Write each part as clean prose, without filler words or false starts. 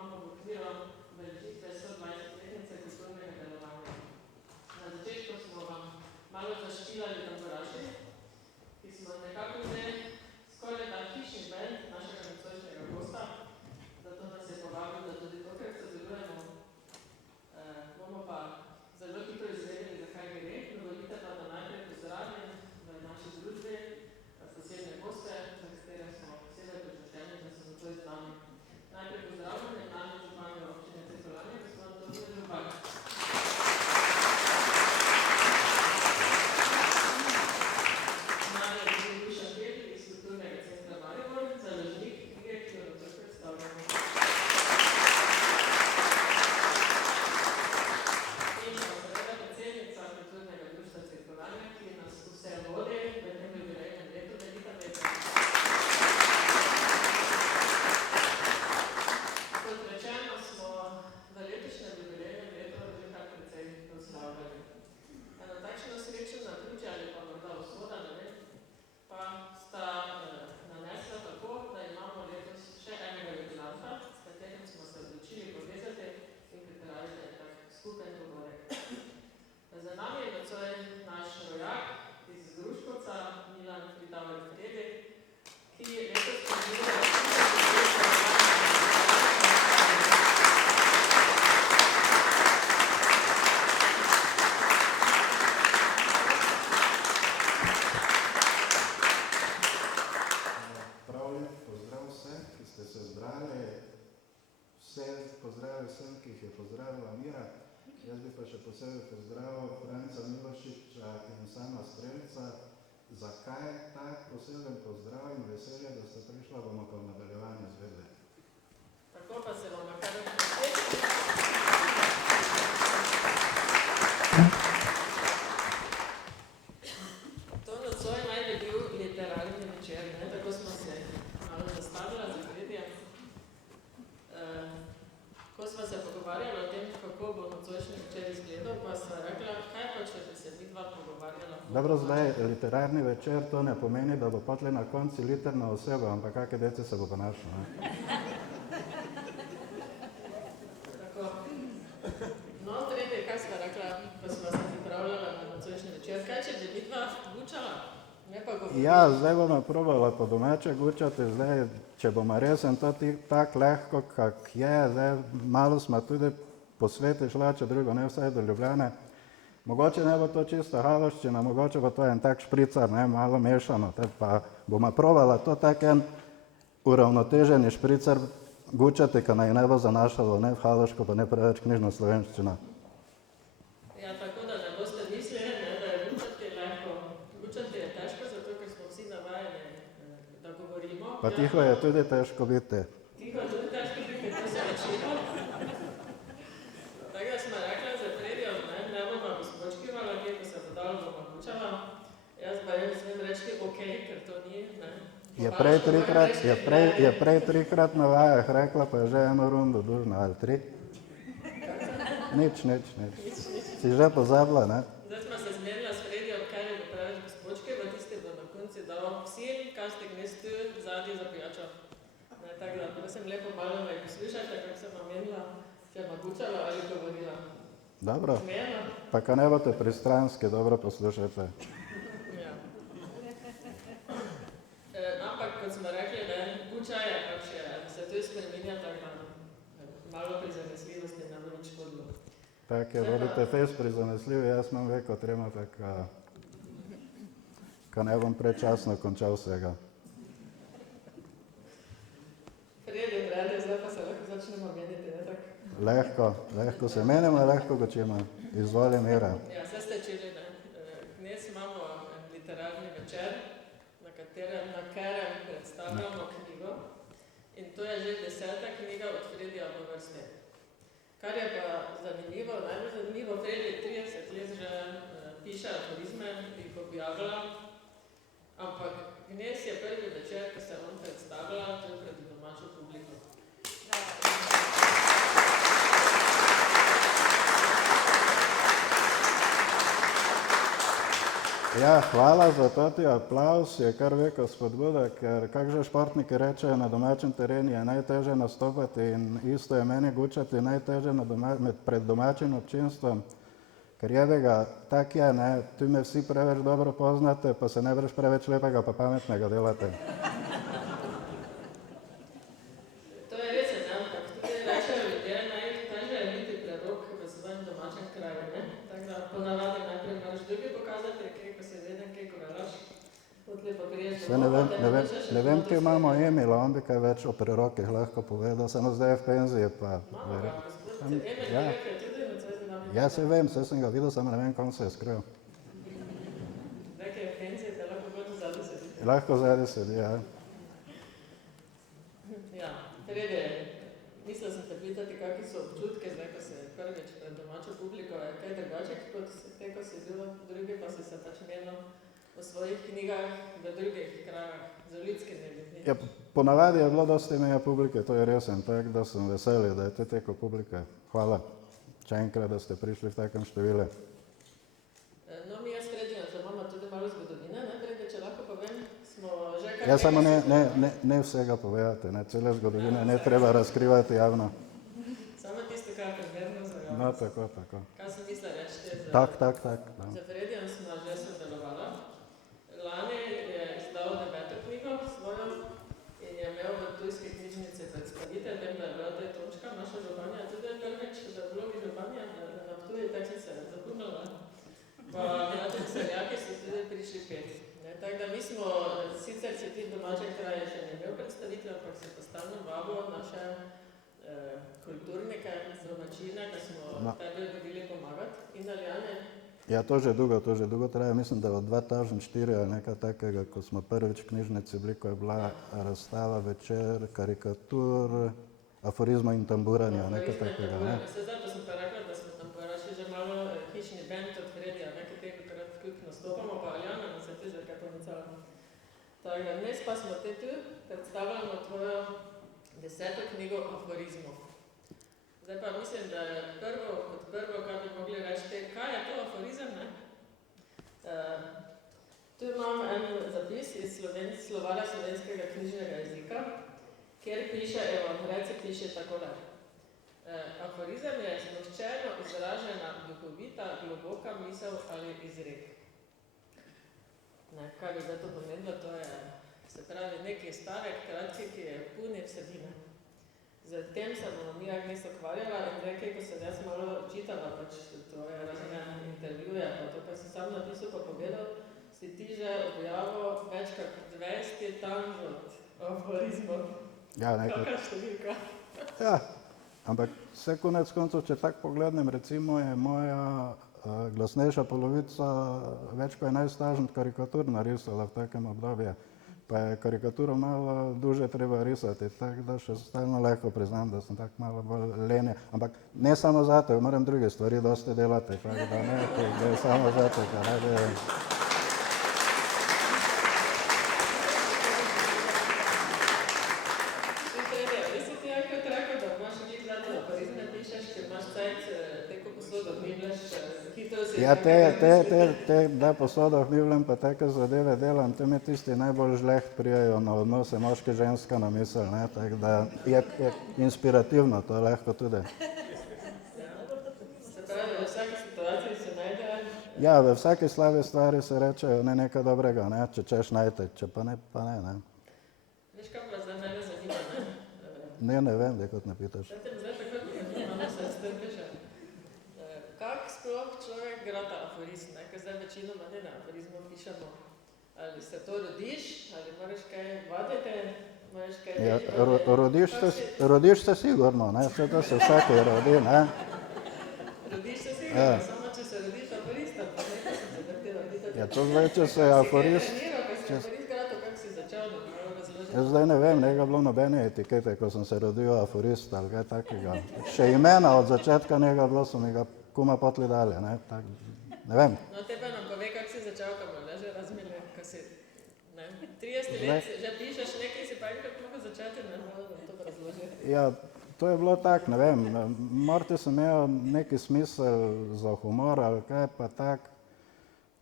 imamo v okviru obeležitve 120-letnice kulturnega delovanja. Na začetku smo vam malo zašpilali tamburaši, ki smo nekako že skoraj da hišni band našega nocojšnjega gosta, zato nas je povabil, da tudi tokrat sodelujemo. Bomo pa zelo hitro izvedeli, zakaj gre. Dovolite pa, da najprej pozdravim v naši družbi posebne goste, za katere smo posebej počaščeni, da so nocoj z nami. Najprej pozdravljam nekdanji župan občine Cirkulanje, gospod Antonij Župan. Dobro, zdaj, literarni večer, to ne pomeni, da bo potle na konci literna oseba, ampak kakve dece se bo ponašal, ne? Tako. No, Fredi, kaj sva rekla, ko sva se pripravljala na nocojšnji večer? Kaj, če bi vidva gučala? Ne pa govorila. Ja, zdaj bomo probala po domače gučati, zdaj, če bomo resen to tak lahko, kak je, zdaj, malo smo tudi po svetu šla, če drugo ne vsaj do Ljubljane. Mogoče ne bo to čisto haloščina, mogoče bo to en tak špricar, ne, malo mešano, te pa bomo provala to tak en uravnoteženi špricar gučati, ka naj ne bo zanašalo ne v haloško, pa ne preveč knjižno slovenščino. Ja, tako da ne boste mislili, ne, da je gučati lahko. Gučati je težko, zato ker smo vsi navajeni, da govorimo. Pa tiho je tudi težko biti. Tiho je tudi težko biti, to se večino. Tako da smo rekla za Fredijo, ne bomo pospočkivala, kje ko se bo dalo, bomo gučala. Jaz pa smem reči okej, ker to ni, ne. Je prej trikrat na vajah rekla, pa je že eno rundo dužna, ali tri? Nič. Si že pozabila, ne? Zdaj smo se zmenila s Fredijo, kaj ne bo preveč pospočkiva, tisti bo na konci dal vsi, kaj ste gnes tu zadnji za pijačo. Ne, tako da, prosim lepo malo me poslušajte, kako sem omenila, če bo gučala ali govorila. Dobro, Zmena? pa ka ne boste pristranski, dobro poslušajte. Ja. Ampak, kot smo rekli, ne, guča je, pač se tu spreminja, tako da malo prizanesljivosti ne bo nič škodilo. Tak je, bodite fejst prizanesljivi, jaz imam veko trema, tako ka ne bom predčasno končal vsega. Fredi, Fredi, zdaj pa se lahko začnemo meniti, ne tako? Lahko se menimo, lahko gočimo. Izvoli, Mira. Ja, vse ste čuli, ne. Dnes imamo literarni večer, na katerem predstavljamo knjigo. In to je že 10. knjiga od Fredija po vrsti. Kar je pa zanimivo, najbolj zanimivo, Fredi 30 let že piše aforizme, jih objavlja, ampak dnes je prvi večer, ko se on predstavlja, to je pred domačo publiko. Ja, hvala za toti aplavz, je kar veliko spodbuda, ker kak že športniki rečejo, na domačem terenu je najtežje nastopati in isto je meni gučati najtežje pred domačim občinstvom, ker jedega tak je, ne, tu me vsi preveč dobro poznate, pa se najbrž preveč lepega pa pametnega delate. To je res, ne, ampak tudi rečejo ljudje, najtežje je biti prerok v svojem domačem kraju, ne? Tako da ponavadi najprej moraš drugi pokazati, kako si veden, kako velaš, potlej pa priješ Saj ne vem, kje imamo Emila, on bi kaj več o prerokih lahko povedal, samo zdaj je v penziji pa... Imamo ga, gospod Emil Ja. Greh je tudi na cesti nami. Ja, se vem, saj sem ga videl, samo ne vem, kam se je skril. Zdaj, ki je v penziji, te lahko bolj zadnji sedi. Lahko zadnji sedi, ja. Ja, Frede, mislil sem te pitati, kakvi so občutki zdaj, ko si prvič pred domačo publiko, je kaj drugače, kot te, ko si bil drugi, pa si se pač menil v svojih knjigah v drugih krajah, za ljudskimi ljudmi. Ja, ponavadi je bilo dosti meja publike, to je resen, tako da sem veseli, da je te teko publike. Hvala. Še enkrat, da ste prišli v takem številu. No, mi jaz Frede, že imamo tudi malo zgodovine, ne, Frede, če lahko povem, smo že kar... Ja, samo ne vsega povedati, ne, cele zgodovine ne treba razkrivati javno. Samo tisto, kar je primerno za javnost. No, tako. Kaj sem mislila reči? Tak. Za Fredijem smo že sodelovala. Lani je izdal 9. knjigo svojo in je imel v tujski knjižnici predstavitev, vem, da je bila to točka, naša županja tudi prvič, da je vlogi županja na Ptuju, tako sem se zapomnila. Pa mladi seljaki so tudi prišli pet. Tako da mi smo, sicer se ti domače kraje še ne imel predstavitve, ampak se pa stalno vabo naše kulturnike, domačine, ki smo tebi hodili pomagati in Aljane. Ja, to že dolgo traja, mislim, da od 2004 je nekaj takega, ko smo prvič v knjižnici bili, ko je bila razstava večer, karikatur, aforizma in tamburanja, nekaj takega, ne? Se zato sem pa rekla, da smo tamburaši že malo hišni band od Fredija, nekaj tega krat kljub nastopamo, pa Aljana nas je tudi že kaj pomicala. Tako da dnes pa smo te tu, predstavljamo tvojo 10. knjigo aforizmov. Zdaj pa mislim, da je prvo, kar bi mogli reči, kaj je to aforizem, ne? Tu imam en zapis iz slovarja slovenskega knjižnega jezika, kjer piše, evo, reci piše takole. Aforizem je zloščeno izražena duhovita, globoka misel ali izrek. Ne, kaj bi zdaj to pomenilo, to je, se pravi, neki stavek, kratki, ki je puni vsebine. Zatem se bomo mi Agnes ukvarjala in nekaj, ko sem jaz malo čitala, pač to je razne intervjuje, pa to, kar si sam napisal pa povedal, si ti že objavil več kot 200 tanžot aforizmov. Ja, nekaj. Kakšna številka? Ja, ampak vse konec koncev, če tako poglednem, recimo je moja glasnejša polovica več kot 11 tanžot karikatur narisala v takem obdobju. Pa je karikaturo malo duže treba risati, tako da še stalno lahko priznam, da sem tako malo bolj lenje. Ampak ne samo zato, moram druge stvari dosti delati, tako da ne, da je samo zato, ker ne bi... Res si ti enkrat rekel, da imaš njih zato aforizme pišeš, če imaš cajt teko posodo gnivljaš, hitro si... Ja, da posodo gnivljam pa take zadeve delam, te mi tisti najbolj žleht prijajo na odnose moški-ženska na misel, ne, tako da je inspirativno, to lahko tudi. Se pravi, v vsaki situaciji se najde... Ja, v vsaki slabi stvari se rečejo ne nekaj dobrega, ne, če češ najte, če pa ne, ne. Veš, kaj pa zdaj mene zanima, ne? Ne vem, da kot ne pitaš. Zdaj takrat ne se strpiš. Kak sploh človek grata aforizm, ne? Ker zdaj večinoma ne na aforizmu pišemo. Ali se to rodiš, ali moraš kaj vaditi, moraš kaj... Ja, rodiš se sigurno, ne, vse to se vsake rodi, ne. Rodiš se sigurno, samo če se rodiš aforista, pa nekaj sem se vrtela pitati. Ja, to zdaj, če se aforist... Si kaj treniral, ko si aforist grato, kak si začel, da malo razložiti? Jaz zdaj ne vem, ne ga bilo nobene etikete, ko sem se rodil aforist ali kaj takega. Še imena od začetka njega bilo, so mi ga kuma potli dalje, ne, tak, ne vem. No, te pa nam pove, kak si začel, ko me že razmile, ko si, ne, 30 let že pišeš nekaj, si pa enkrat mogo začeti, ne, malo da to razloži. Ja, to je bilo tak, ne vem, morda sem imel neki smisel za humor ali kaj pa tak,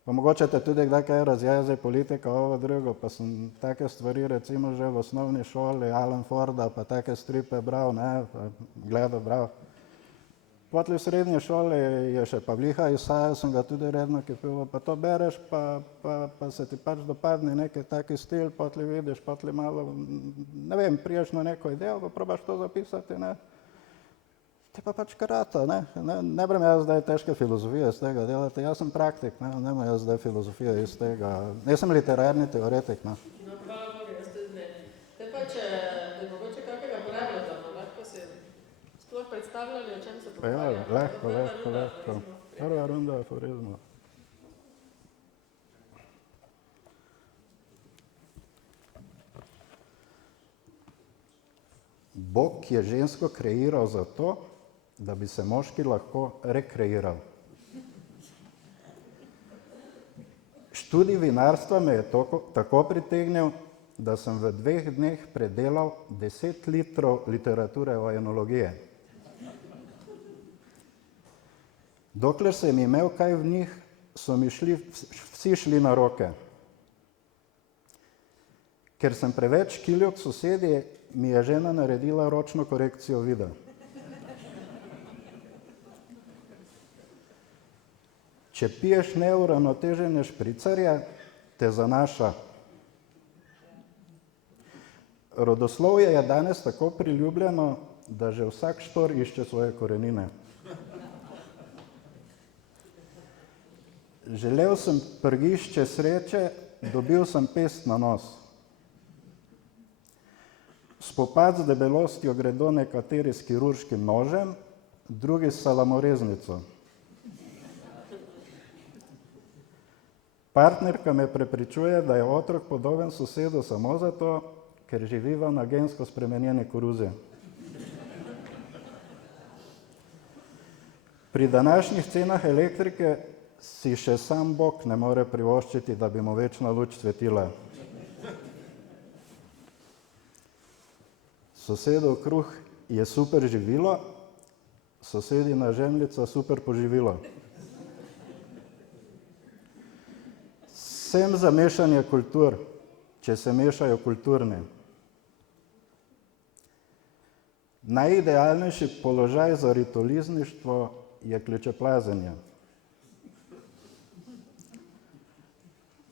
Pa mogoče te tudi kdaj kaj razjeze politika, ovo drugo, pa sem take stvari recimo že v osnovni šoli, Alan Forda, pa take stripe bral, ne, gledal, bral. Potem v srednji šoli je še Pavliha Isaja, sem ga tudi redno kipil, pa to bereš, pa se ti pač dopadne neki taki stil, potem vidiš, potem malo, ne vem, priješ na neko idejo, pa probaš to zapisati, ne. Ti pa pač karata, ne. Ne brem jaz zdaj težke filozofije iz tega delati, jaz sem praktik, ne bom jaz zdaj filozofije iz tega, jaz sem literarni teoretik, ne. No, hvala Bogu, jaz tudi ne. Te pa če bi mogoče kakega pravila, lahko si sploh predstavljali, o čem se pogovarja. Ja, lahko. Prva runda aforizmov. Bog je žensko kreiral zato, da bi se moški lahko rekreiral. Študij vinarstva me je tako pritegnil, da sem v 2 dneh predelal 10 litrov literature o enologiji. Dokler sem imel kaj v njih, so mi vsi šli na roke. Ker sem preveč kilil k sosedi, mi je žena naredila ročno korekcijo vida. Če piješ neuravnotežene špricarje, te zanaša. Rodoslovje je danes tako priljubljeno, da že vsak štor išče svoje korenine. Želel sem prgišče sreče, dobil sem pest na nos. Spopad z debelostjo gredo nekateri s kirurškim nožem, drugi s salamoreznico. Partnerka me prepričuje, da je otrok podoben sosedu samo zato, ker živiva na gensko spremenjeni koruzi. Pri današnjih cenah elektrike si še sam Bog ne more privoščiti, da bi mu večna luč svetila. Sosedov kruh je super živilo, sosedina žemljica super poživilo. Sem za mešanje kultur, če se mešajo kulturni. Najidealnejši položaj za ritolizništvo je ključeplazenje.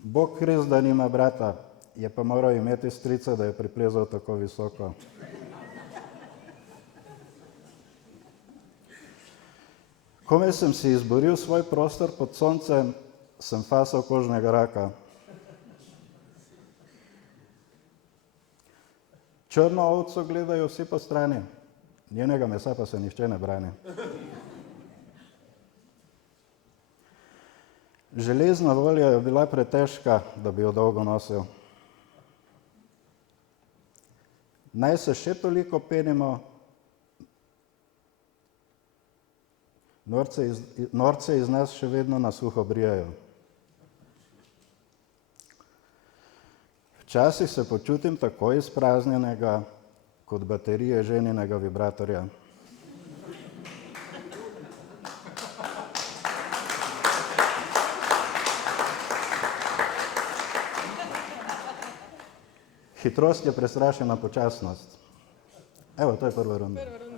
Bog res, da nima brata, je pa moral imeti strica, da je priplezal tako visoko. Komaj sem si izboril svoj prostor pod soncem, sem fasal kožnega raka. Črno ovco gledajo vsi po strani, njenega mesa pa se nihče ne brani. Železna volja je bila pretežka, da bi jo dolgo nosil. Naj se še toliko penimo, norce iz nas še vedno na suho brijajo. Včasih se počutim tako izpraznjenega, kot baterije ženinega vibratorja. Hitrost je prestrašena počasnost. Evo, to je prva runda. Prva runda.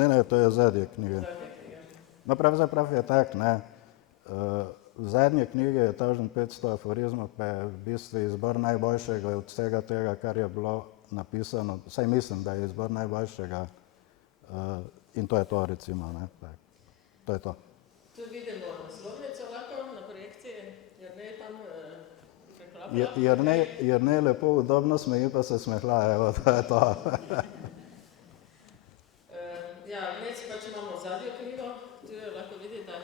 Ne, to je zadnje knjige. No, pravzaprav je tak, ne. V zadnje knjige je tažen 500 aforizmov, pa je v bistvu izbor najboljšega od vsega tega, kar je bilo napisano. Saj mislim, da je izbor najboljšega in to je to, recimo, ne. To je to. Tu vidimo naslovnico lahko na projekciji, Jernej tam preklaplja. Jernej lepo udobno smeji, pa se smehlja, evo, to je to. Ja, vmes pač imamo zadnjo knjigo, tu jo lahko vidite,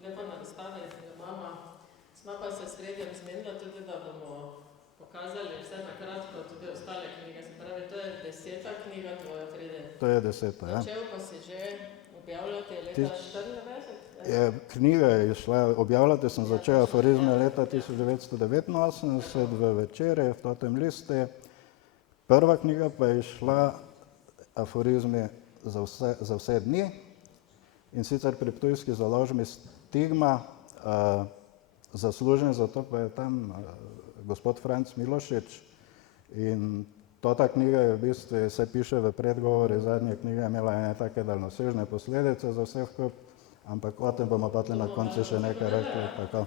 lepo na razstavi, jo imamo. Smo pa se s Fredjem zmenila tudi, da bomo pokazali vse na kratko tudi ostale knjige. Se pravi, to je 10. knjiga tvoja, Frede. To je 10, ja. Začel pa si že objavljati leta 1994? Knjiga je išla, objavljati sem začel aforizme leta 1989 v Večeri, v Totem listi. Prva knjiga pa je šla Aforizmi za vse dni, in sicer pri ptujski založbi Stigma, zaslužen za to pa je tam gospod Franc Milošič, in ta knjiga je v bistvu, se piše v predgovori zadnje knjige, imela ene take daljnosežne posledice za vse vkup, ampak o tem bomo pa na koncu še nekaj rekli. Tako.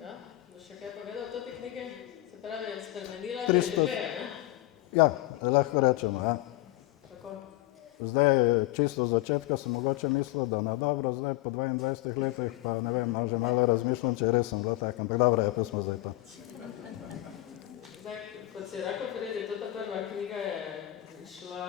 Ja, boš še kaj povedal o tej knjigi? Se pravi, je spremenila 300 življenje, ne? Ja, lahko rečemo, ja. Tako. Zdaj, čisto z začetka sem mogoče mislil, da na dobro, zdaj po 22 letih pa ne vem, že malo razmišljam, če res sem bilo tako, ampak dobro, ja, pustimo zdaj to. Zdaj, kot si rekel, Fredi, ta prva knjiga je šla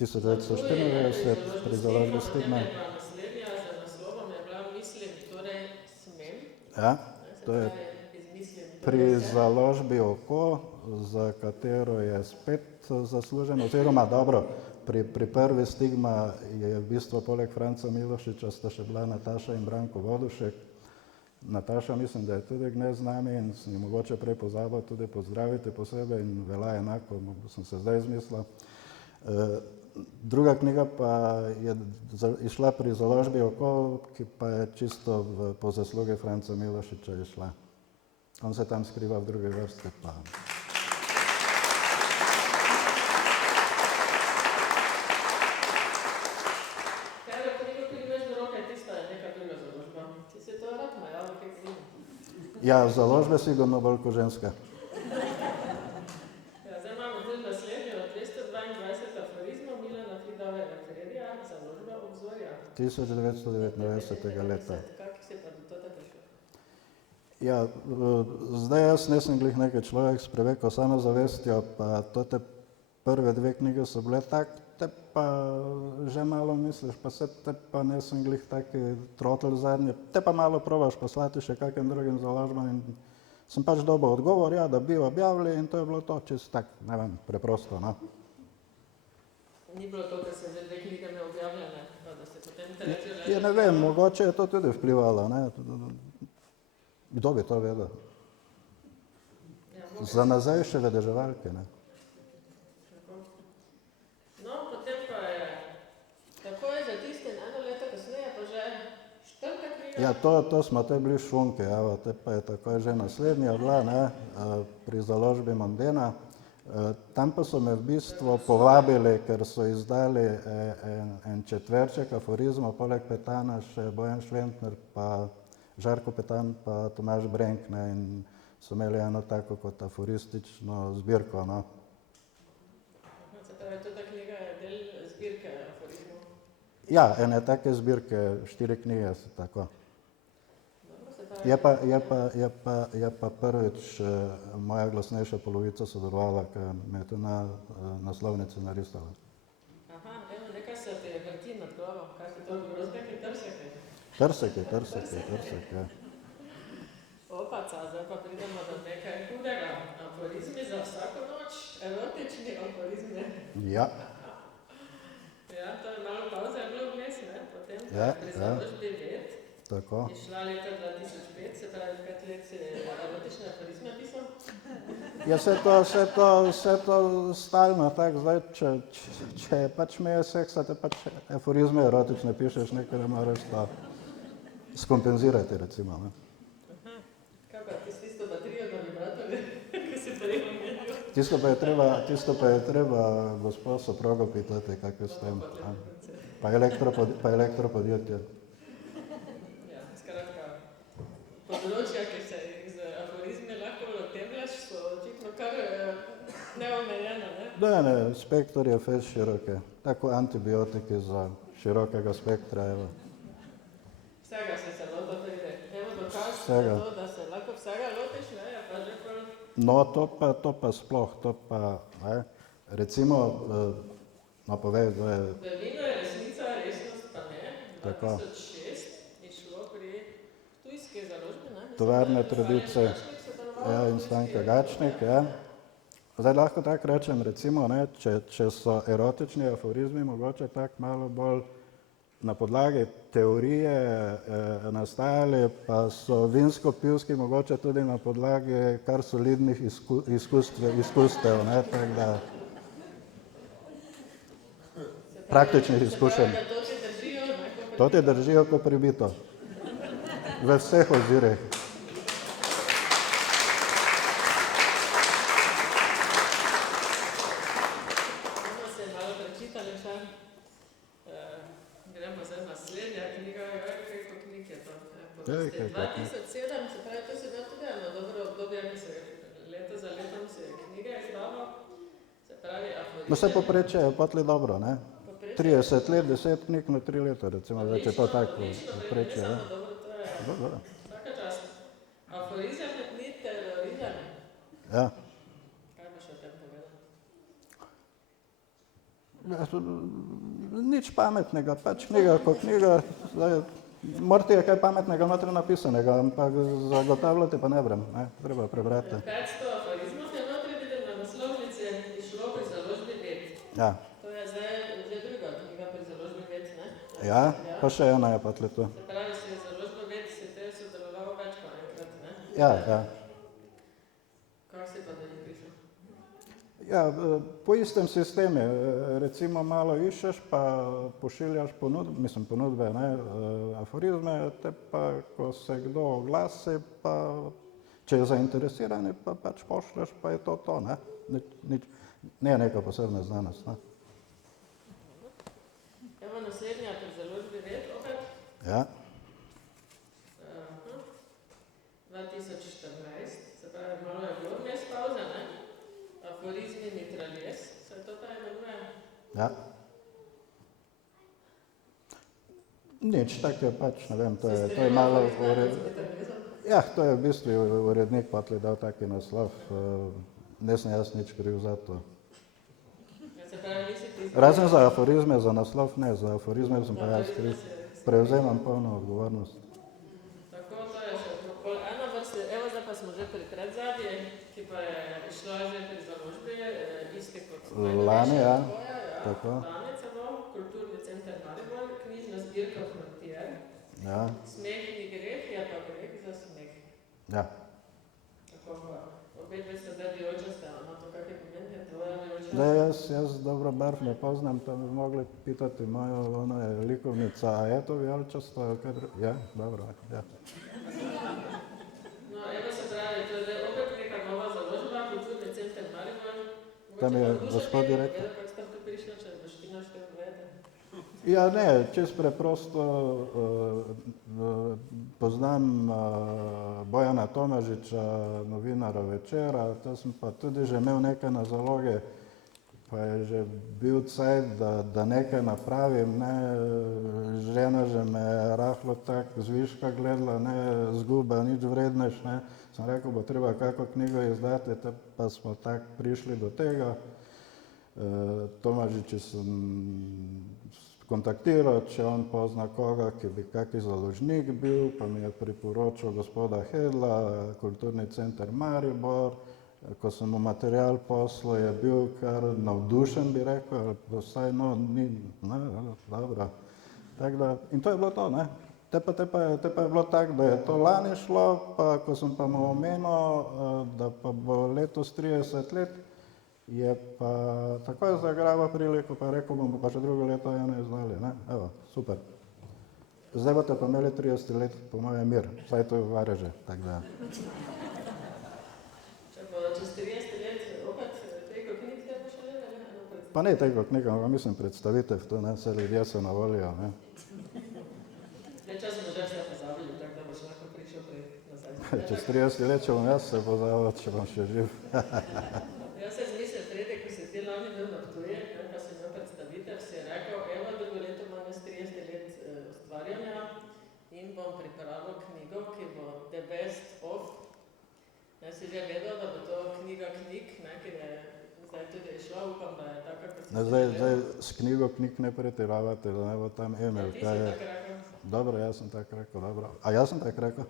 1994 pri založbi Stigma. Potem je pa naslednja z naslovom je bila Mislim, torej smem. Ja, Se to je pravi, izmislim, pri torej se. založbi Oko, za katero je spet zaslužen, oziroma dobro, pri prvi Stigma je v bistvu poleg Franca Milošiča sta še bila Nataša in Branko Vodušek. Nataša mislim, da je tudi gnez z nami in sem jo mogoče prej pozabil tudi pozdraviti posebej in velja enako, sem se zdaj izmislil. Druga knjiga pa je išla pri založbi Oko, ki pa je čisto po zaslugi Franca Milošiča išla. On se tam skriva v drugi vrsti pa. Kaj da knjigo primeš do roke, tista je neka druga založba. Ti si to rad majal, kaj vidim. Ja, založbe sigurno bolj kot ženske. Ja, zdaj imamo tudi naslednjo, 222 aforizmov Milana Fridovega Fredija, založba Obzorja. 1999. leta. Kako si pa do tega prišel? Ja, zdaj jaz nisem glih neki človek s preveko samozavestjo, pa te prve dve knjige so bile tak, te pa že malo misliš, pa se te pa nisem glih taki trotel zadnje, te pa malo probaš poslati še kakim drugim založbam in sem pač dobil odgovor, ja, da bi objavili in to je bilo to čisto tak, ne vem, preprosto, no. Ni bilo to, ker se že dve knjige ne objavljene, da se potem trećo Ja, ne vem, mogoče je to tudi vplivalo, ne. Kdo bi to vedel? Ja, Za nazaj še vedeževalke, ne. no, potem pa je takoj za tistim eno leto kasneje pa že četrta knjiga. Ja, to smo te bili šunke, evo, te pa je takoj že naslednja bila, ne, pri založbi Mondena. Tam pa so me v bistvu povabili, ker so izdali en četverček aforizmov, poleg Petana še Bojan Šventner, pa Žarko Petan, pa Tomaž Brenk, ne, in so imeli eno tako kot aforistično zbirko, no. Se pravi, ta knjiga je del zbirke aforizmov. Ja, ene take zbirke, 4 knjige so tako. Dobro, se pravi, Je pa prvič moja glasnejša polovica sodelovala, ker me je tu na naslovnici narisala. aha, eno, nekaj se ti je vrti nad glavo, kaj si to grozbek in trsek? Trsek, ja. Opaca, zdaj pa pridemo do nekaj hudega. Aforizmi za vsako noč, erotični aforizmi. Ja, Ja, to je malo pauze, je bilo vmes, ne? Potem Ja, pri ja. založbi Ved tako. je šla leta 2005, se pravi 5 let si erotične aforizme pisal. Ja, vse to stalno, tako zdaj, če pač meje seksa, te pač aforizme erotične pišeš, nekaj ne moraš to skompenzirati, recimo, ne. Kaj pa ti s tisto baterijo na vibratorju, ki si prej omenil? Tisto pa je treba gospod soprogo pitati, kako je s tem. A. Pa elektropodjetje. Ja, skratka, področja, ki se jih z aforizmi lahko lotemljaš, so očitno kar neomejena, ne? Ne, spektr je fez široke, tako antibiotiki za širokega spektra, evo. Vsega si se lotil, Fride. Evo dokaz Vsega. za to, da se lahko vsega lotiš, ne, je pa že pol... No, to pa sploh, ne, recimo, no povej, da je, Berlino je resnica, resnost pa ne. Tako. 2006 je šlo pri tujski založbi, ne? Tovarne tradicije. Ja, in Stanka Gačnik, ja. Zdaj lahko tako rečem, recimo, ne, če so erotični aforizmi mogoče tako malo bolj na podlagi teorije nastajali, pa so vinsko-pivski mogoče tudi na podlagi kar solidnih izkustev, ne, tako da praktičnih izkušenj. To ti držijo kot pribito. V vseh ozirih. Gremo zdaj naslednja knjiga, koliko knjig je to? 2007, Ej, se pravi, to se da tudi eno dobro obdobje, ki se leto za letom se knjige izdava, se pravi aforizem. No, se poprečje je potli dobro, ne? 30 let, 10 knjig na 3 leta, recimo, da če to tako poprečje. Odlično, dobro, to je Dobro. vsaka čast. Aforizem ni terorizem. Ja. Kaj boš o tem povedal? Nič pametnega, pač knjiga kot knjiga. Morate je kaj pametnega notri napisanega, ampak zagotavljati pa ne vrem, ne? Treba prebrati. 500 aforizmov je notri, vidim na naslovnici, išlo pri založbi Vet. Ja. To je zdaj že druga knjiga pri založbi Vet, ne? Ja, pa še ena je pa tle tu. Se pravi, si je založba Vet, si te sodeloval več pa enkrat, ne? Ja, ja. Kako si pa da jih pišel? Ja, po istem sistemu, recimo malo iščeš, pa pošiljaš ponudbe, ne, aforizme, te pa, ko se kdo oglasi, pa če je zainteresiran, pa pač pošlješ, pa je to, ne. Ne neka posebna znanost, ne. Evo naslednja pri založbi Vet opet. Ja. 2014, se pravi, malo je bilo vmes pauze, ne? Aforizmi mitraljez, se to ta imenuje? Ja. Nič, tak je pač, ne vem, to je malo ja, to je v bistvu urednik patli dal taki naslov, nisem jaz nič kriv za to. Se pravi, nisi ti... Razen za aforizme, za naslov ne, za aforizme sem pa jaz kriv. Prevzemam polno odgovornost. Tako, to je še pol ena vrsta, evo zdaj pa smo že pri predzadnji, ki pa je išla že pri založbi, isti kot Lani, ja. tvoja, Tako. Lani celo, Kulturni center Maribor, knjižna zbirka Frontier, Ja. Smeh ni greh, je pa greh za smeh. Ja. Tako pa, obe dve sta zdaj vijoličaste, ima to kakšne pomembne, tvoja vijoličasta? Da, jaz dobro barv ne poznam, to bi mogli pitati mojo, ona je likovnica, a je to vijoličasto, ali kaj drugo? Ja, dobro, ja. No, evo se pravi, to je zdaj opet neka nova založba, Kulturni center Maribor. Tam je gospod direktor. Povedal, kako ste tu prišli, če boš ti naštel povedati. Ja, ne, čist preprosto poznam Bojana Tomažiča, novinara Večera, to sem pa tudi že imel nekaj na zaloge, pa je že bil cajt, da nekaj napravim, ne, žena že me je rahlo tako zviška gledala, ne, zguba, nič vredneš, ne, sem rekel, bo treba kako knjigo izdati, pa smo tako prišli do tega. Tomažiči sem kontaktiral, če on pozna koga, ki bi kaki založnik bil, pa mi je priporočil gospoda Hedla, Kulturni center Maribor. Ko sem mu material poslal, je bil kar navdušen, bi rekel, vsaj no, ni, ne, dobro. Tako da, in to je bilo to, ne. Te pa je bilo tako, da je to lani šlo, pa ko sem pa mu omenil, da pa bo letos 30 let, je pa takoj zagrabil priliko, pa je rekel, bomo pa še drugo leto eno izdali, ne, evo, super. Zdaj boste pa imeli 30 let, po mojem mir, vsaj to vareže, tako da. Če bo čez 30 let opet teko knjig, te bo še le eno predstavitev? Pa ne teko knjiga, ampak mislim predstavitev, to ne, vse ljudje se navolijo, ne. Zdaj čas smo že vse pozabili, tako da boš lahko prišel nazaj. Čez 30 let, če bom jaz se pozabil, če bom še živ. Jaz se zmislil, Frede, ko si ti lani bil na Ptuju, pa si imel predstavitev, si je rekel, evo, drugo leto imam jaz 30 let ustvarjanja in bom pripravil knjigo, ki bo The Best of. Jaz si že vedel, da bo to knjiga knjig, ne, ker je zdaj tudi šla, upam, da je taka, kot si si Zdaj želel. s knjigo knjig ne pretiravate, da ne bo tam Emil, Ti kaj si je. tako rekel. Dobro, jaz sem tako rekel, dobro. A jaz sem tako rekel?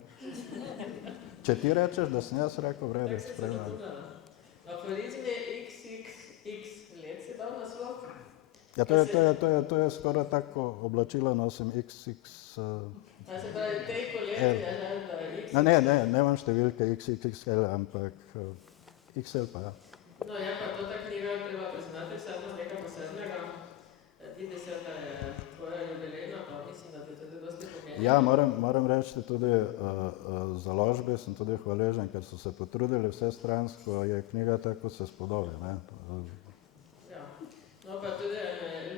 Če ti rečeš, da sem jaz rekel, v redu, Tako si se spremljam. zadumljala. Aforizmi XXX let si dal naslov? Ja, to je skoraj tako oblačilo nosim XX. A se pravi, tej koleti, da je X. Ne imam številke XXL, ampak XL pa ja. No, je pa to ta knjiga, treba priznati, vseeno nekaj posebnega. Vidi se, da je tvoja jubilejna, pa mislim, da ti tudi dosti pomeni. Ja, moram reči tudi založbi, sem tudi hvaležen, ker so se potrudili vsestransko, je knjiga tako, kot se spodobi. Ne. Ja. No, pa tudi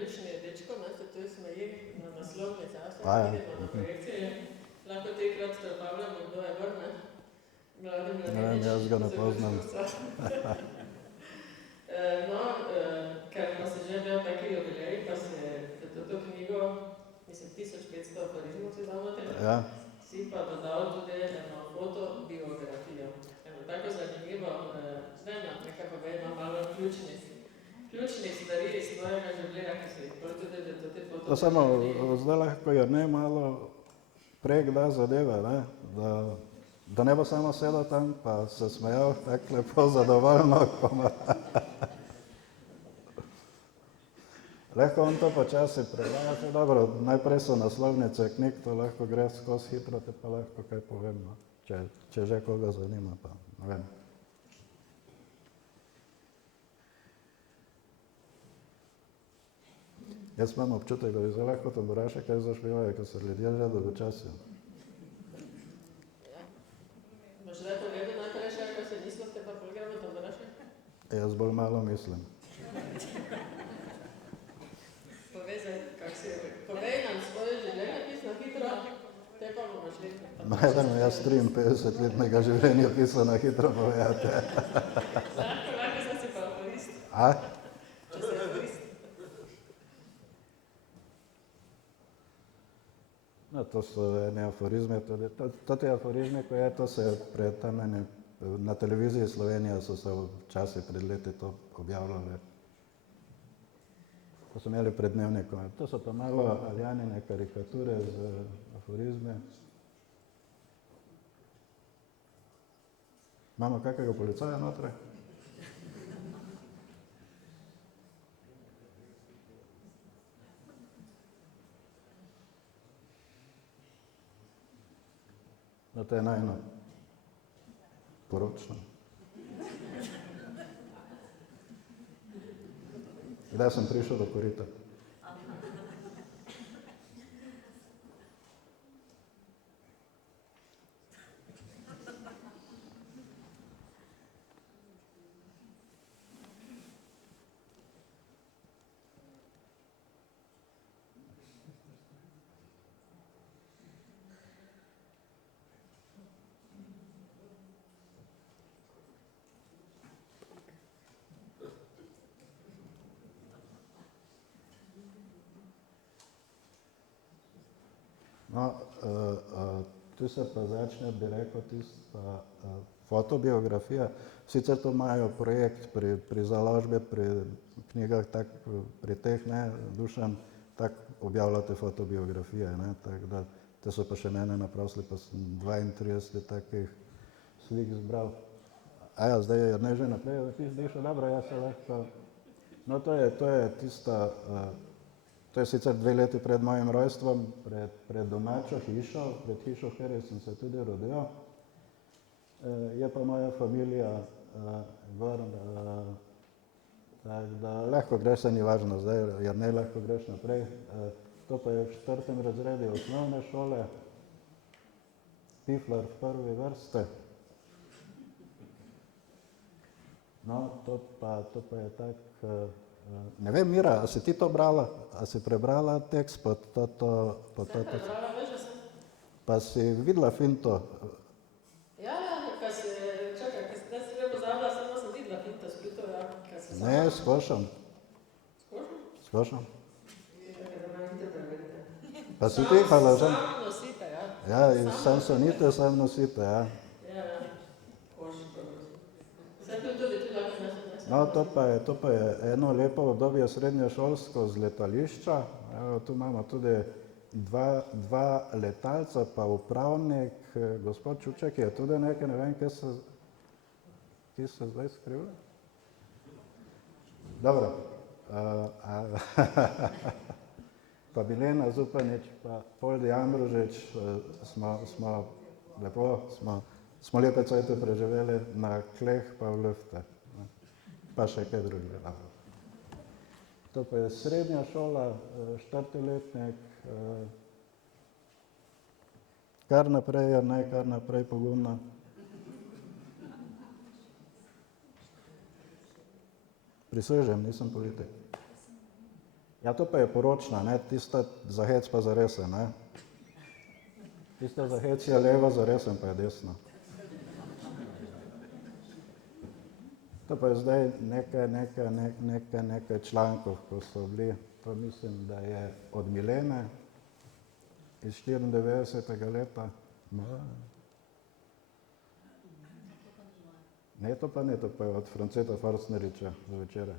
lični dečko, se tu smeji na naslovnici, Ja. vidimo na projekciji. Lahko trikrat strpavljamo, kdo je vrne. Mladi Ne vem, mladenič. jaz ga ne poznam. No, ker pa se že imel taki jubilej, pa se to knjigo, mislim, 1500 aforizmov si dal na tem, Ja. si pa dodal tudi eno fotobiografijo. Eno tako zanimivo, nekako vedno malo ključnih stvari iz tvojega življenja, ki si jih tudi do te fotobiografijo. To samo zdaj lahko je ne malo prek da zadeve, ne? Da ne bo samo sedel tam pa se smejal tako lepo zadovoljno. Lahko on to počasi prevaja, to je dobro, najprej so naslovnice knjig, to lahko gre skozi hitro, te pa lahko kaj povem, no. Če že koga zanima, pa ne vem. Jaz imam občutek, da bi zdaj lahko tamburaše kaj zašpivajo, ker so ljudje že dolgočasijo. Boš zdaj povedal najprej še, kaj se mislite, pa pogremo tamburaše? Jaz bolj malo mislim. Povej nam svoje življenjepis na hitro, te pa bomo šli. Najbolj jaz 53-letnega življenjepisa na hitro povedati. Lahko sem si pa aforist. A? Če si aforist. No, to so ene aforizme, te aforizme, ko je, to se pred tam na televiziji Slovenija so se včasih pred leti to objavljali. To so imeli pred dnevnikom. To so pa malo Aljanine karikature z aforizme. Imamo kakega policaja notre? No, to je najno poročno. Kdaj sem prišel do korita? No, tu se pa začne, bi rekel, tista fotobiografija. Sicer to imajo projekt pri založbi, pri knjigah, pri teh, ne, Dušan, tako objavljate fotobiografije, ne, tako da, te so pa še mene naprosili, pa sem 32 takih slik zbral. A ja, zdaj je ne že naprej, da ti zdiš, dobro, jaz se lahko. No, to je tista, to je sicer 2 leti pred mojim rojstvom, pred domačo hišo, pred hišo, v kateri sem se tudi rodil. Je pa moja familija tako da lahko greš, se ni važno zdaj, jer ne lahko greš naprej. To pa je v 4. razredu osnovne šole, Piflar v prvi vrsti. No, to pa je tako. Ne vem, Mira, a si ti to brala? A si prebrala tekst pod toto? Prebrala, veš, da sem. Pa si videla finto? Ja, kaj si, čakaj, da si me pozabila, samo sem videla finto s Pluto, ja, kaj si Ne, s košem. S košem? S košem. Čakaj, da me nite preverite. Pa si ti hala že? Sam nosite, ja. Ja, sam sonite, sam nosite, ja. Ja, koš, vse tudi lahko nesem. No, to pa je eno lepo obdobje srednješolsko z letališča. Evo, tu imamo tudi dva letalca, pa upravnik, gospod Čuček je tudi nekaj, ne vem, kje se zdaj skriva. Dobro, pa Milena Zupanič, pa Poldi Ambrožič, smo lepe cajte preživeli na kleh pa v lufte, pa še kaj drugega. To pa je srednja šola, 4. letnik, kar naprej, kar naprej pogumna. Prisežem, nisem politik. Ja, to pa je poročna, ne, tista za hec pa za resen, ne. Tista za hec je leva, za resen pa je desna. To pa je zdaj nekaj člankov, ko so bili, to mislim, da je od Milene iz 94. leta. Ne, to pa je od Franceta Forstneriča za večere.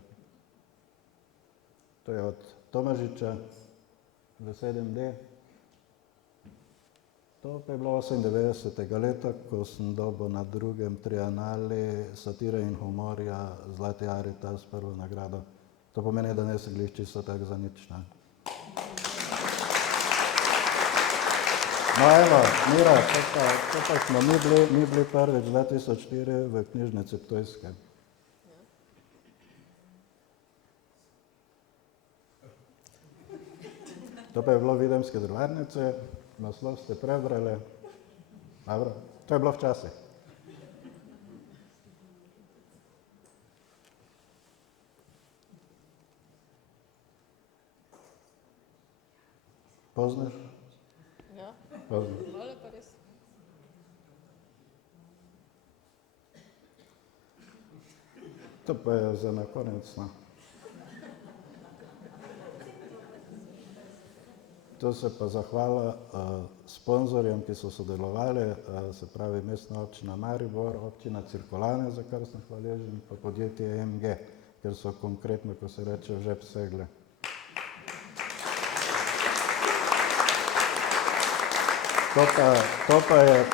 To je od Tomažiča v 7D. To pa je bilo 98. leta, ko sem dobil na 2. trienali satire in humorja Zlati Aritas prvo nagrado. To pomeni, da ne se glih čisto tako za nič, ne. No evo, Mira, to pa smo mi bili prvič 2004 v knjižnici Ptujske. To pa je bilo v Videmski drvarnici, naslov ste prebrali. Dobro, to je bilo včasih. Poznaš? Ja, Poznaš. malo pa res. To pa je za na konec, no. To se pa zahvala sponzorjem, ki so sodelovali, se pravi Mestna občina Maribor, občina Cirkulane, za kar sem hvaležen, pa podjetje EMG, ker so konkretno, ko se reče, v žep segli. To pa je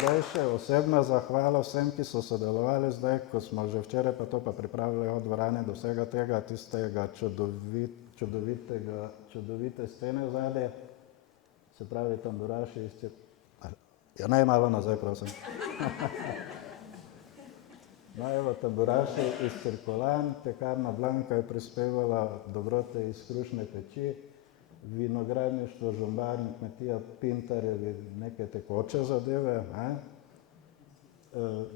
zdaj še osebna zahvala vsem, ki so sodelovali zdaj, ko smo že včeraj pa to pa pripravili od dvorane do vsega tega, tistega čudovite scene zadaj, se pravi tamburaši iz ja, naj malo nazaj, prosim. No, evo, tamburaši iz Cirkulan, pekarna Blanka je prispevala dobrote iz krušne peči, vinogradništvo, žumbarnik, kmetija Pintarjevi, neke tekoče zadeve,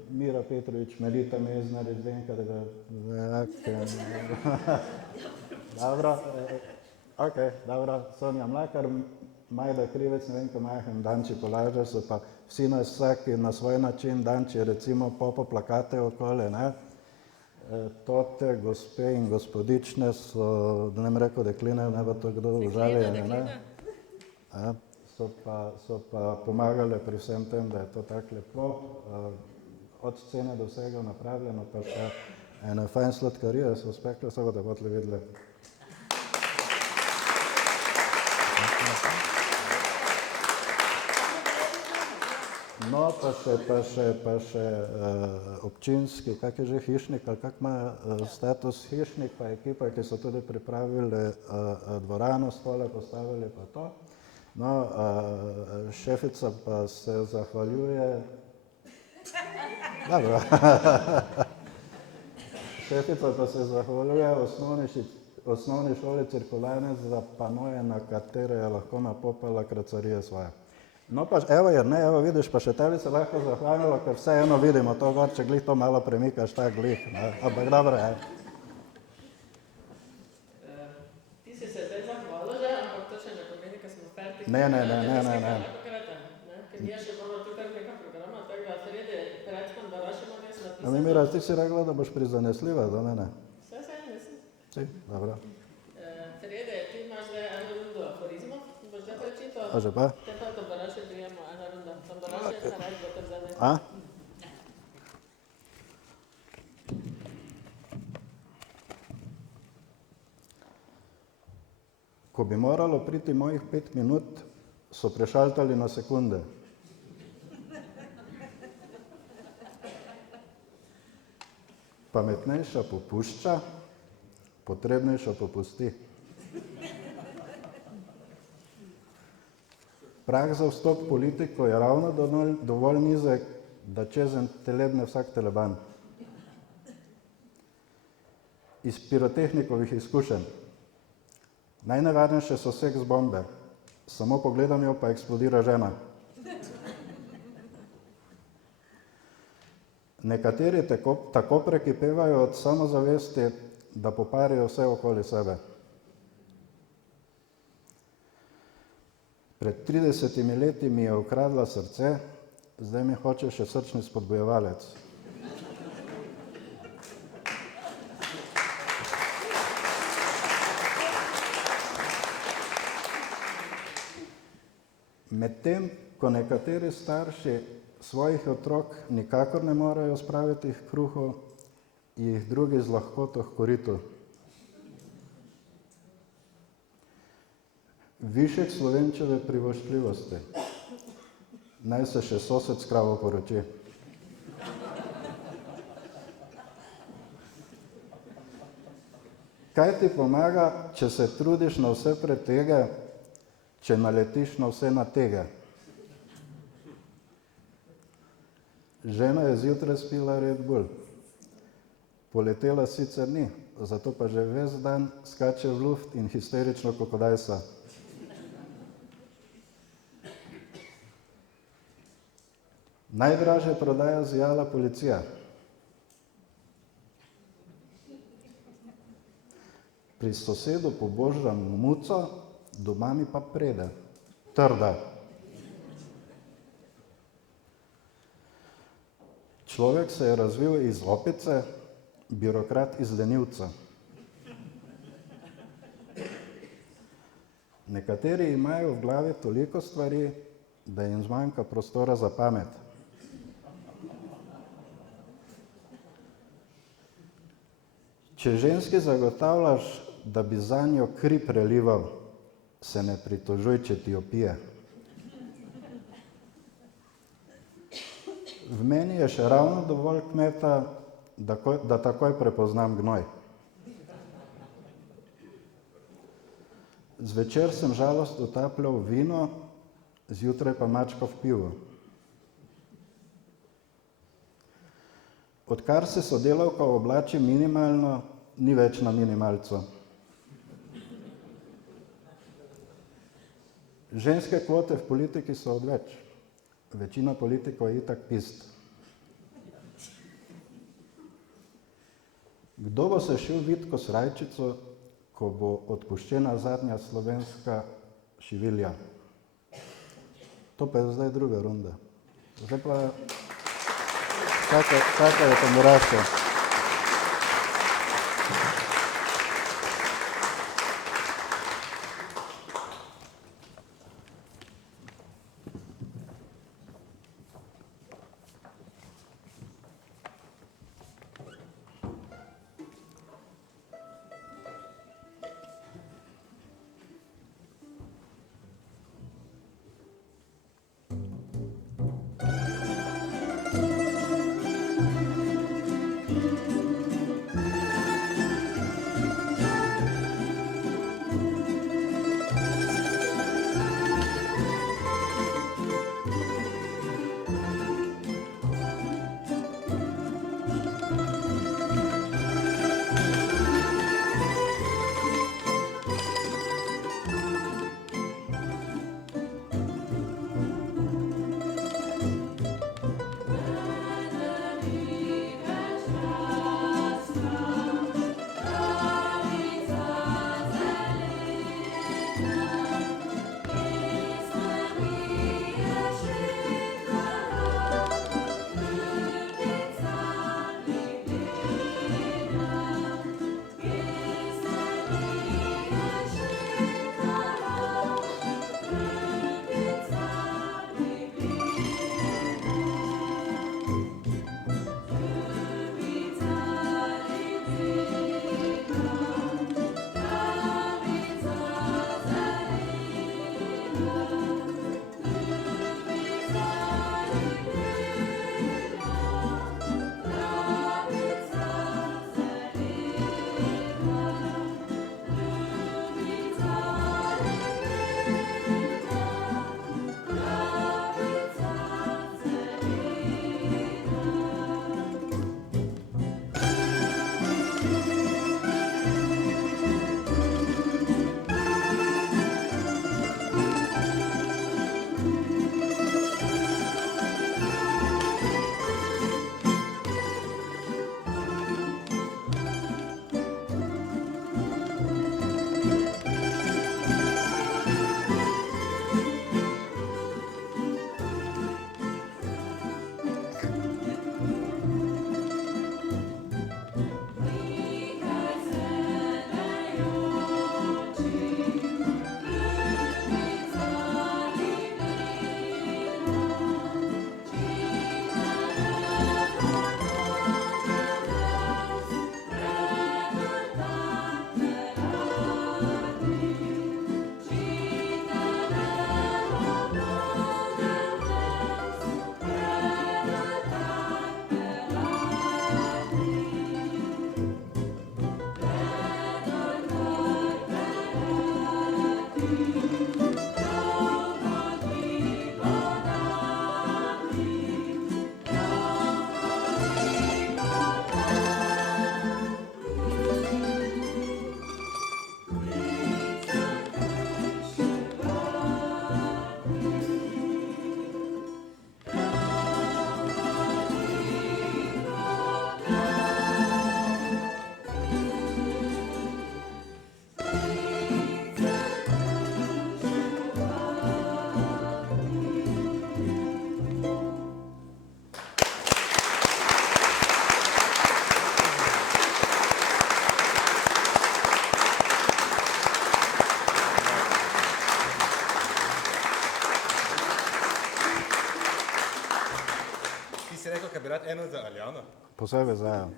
Mira Petrovič, Melita Meznar iz Zdenka, da ga dobro, okej, dobro, Sonja Mlakar, Majda Krivec, ne vem, ko Majhen, Danči Polaža, so pa vsi nas vsaki na svoj način, Danči recimo popo plakate okoli, ne. Tote gospe in gospodične so, da ne bom rekel dekline, ne bo to kdo užaljen, ne. So pa pomagale pri vsem tem, da je to tako lepo, od scene do vsega napravljeno, pa še ene fajn sladkarije so spekle, se bodo botle videli. No, pa še občinski, kak je že hišnik, ali kak ima status hišnik, pa ekipa, ki so tudi pripravili dvorano, stole postavili pa to. No, šefica pa se zahvaljuje, dobro, šefica pa se zahvaljuje osnovni šoli Cirkulane za panoje, na katere je lahko napopala kracarije svoje. No pa, evo Jernej, evo vidiš, pa še tebi se lahko zahvalilo, ker vseeno vidimo to gor, če glih to malo premikaš, tak glih, ampak dobro je. Ti si se zdaj zahvalil že, ampak to še ne pomeni, ker smo fertik. Ne. Ker nije še bilo tukaj nekaj programa, tako da sredi pred tamburašem res napisano. No, Mira, ti si rekla, da boš prizanesljiva do mene. Saj nisem. Si, dobro. Sredi, ti imaš zdaj eno rundo aforizmov, boš zdaj prečito. A že pa? Te pa tamburaše bijemo ena runda. Tamburaše se reč bo tam zadaj. Ko bi moralo priti mojih 5 minut, so prešaltali na sekunde. Pametnejša popušča, potrebnejša popusti. Prag za vstop v politiko je ravno dovolj nizek, da čezenj telebne vsak teleban. Iz pirotehnikovih izkušenj. Najnevarnejše so seks bombe. Samo pogledam jo, pa eksplodira žena. Nekateri tako prekipevajo od samozavesti, da poparijo vse okoli sebe. Pred 30 leti mi je ukradla srce, zdaj mi hoče še srčni spodbujevalec. Medtem, ko nekateri starši svojih otrok nikakor ne morejo spraviti k kruhu, jih drugi z lahkoto h koritu. Višek Slovenčeve privoščljivosti. Naj se še sosed s kravo poroči. Kaj ti pomaga, če se trudiš na vse pretege, če naletiš na vse natege? Žena je zjutraj spila Red Bull. Poletela sicer ni, zato pa že ves dan skače v luft in histerično kokodajsa. Najdražje prodaja zijala policija. Pri sosedu pobožam muco, doma mi pa prede. Trda. Človek se je razvil iz opice, birokrat iz lenivca. Nekateri imajo v glavi toliko stvari, da jim zmanjka prostora za pamet. Če ženski zagotavljaš, da bi zanjo kri prelival, se ne pritožuj, če ti jo pije. V meni je še ravno dovolj kmeta, da takoj prepoznam gnoj. Zvečer sem žalost utapljal v vino, zjutraj pa mačka v pivu. Odkar se sodelavka oblači minimalno, ni več na minimalcu. Ženske kvote v politiki so odveč. Večina politikov je itak pist. Kdo bo sešil Vitko Srajčico, ko bo odpuščena zadnja slovenska šivilja? To pa je zdaj druga runda. Zdaj pa čakajo tamburaše. kaj bi rad eno za Aljano? Posebej za jo.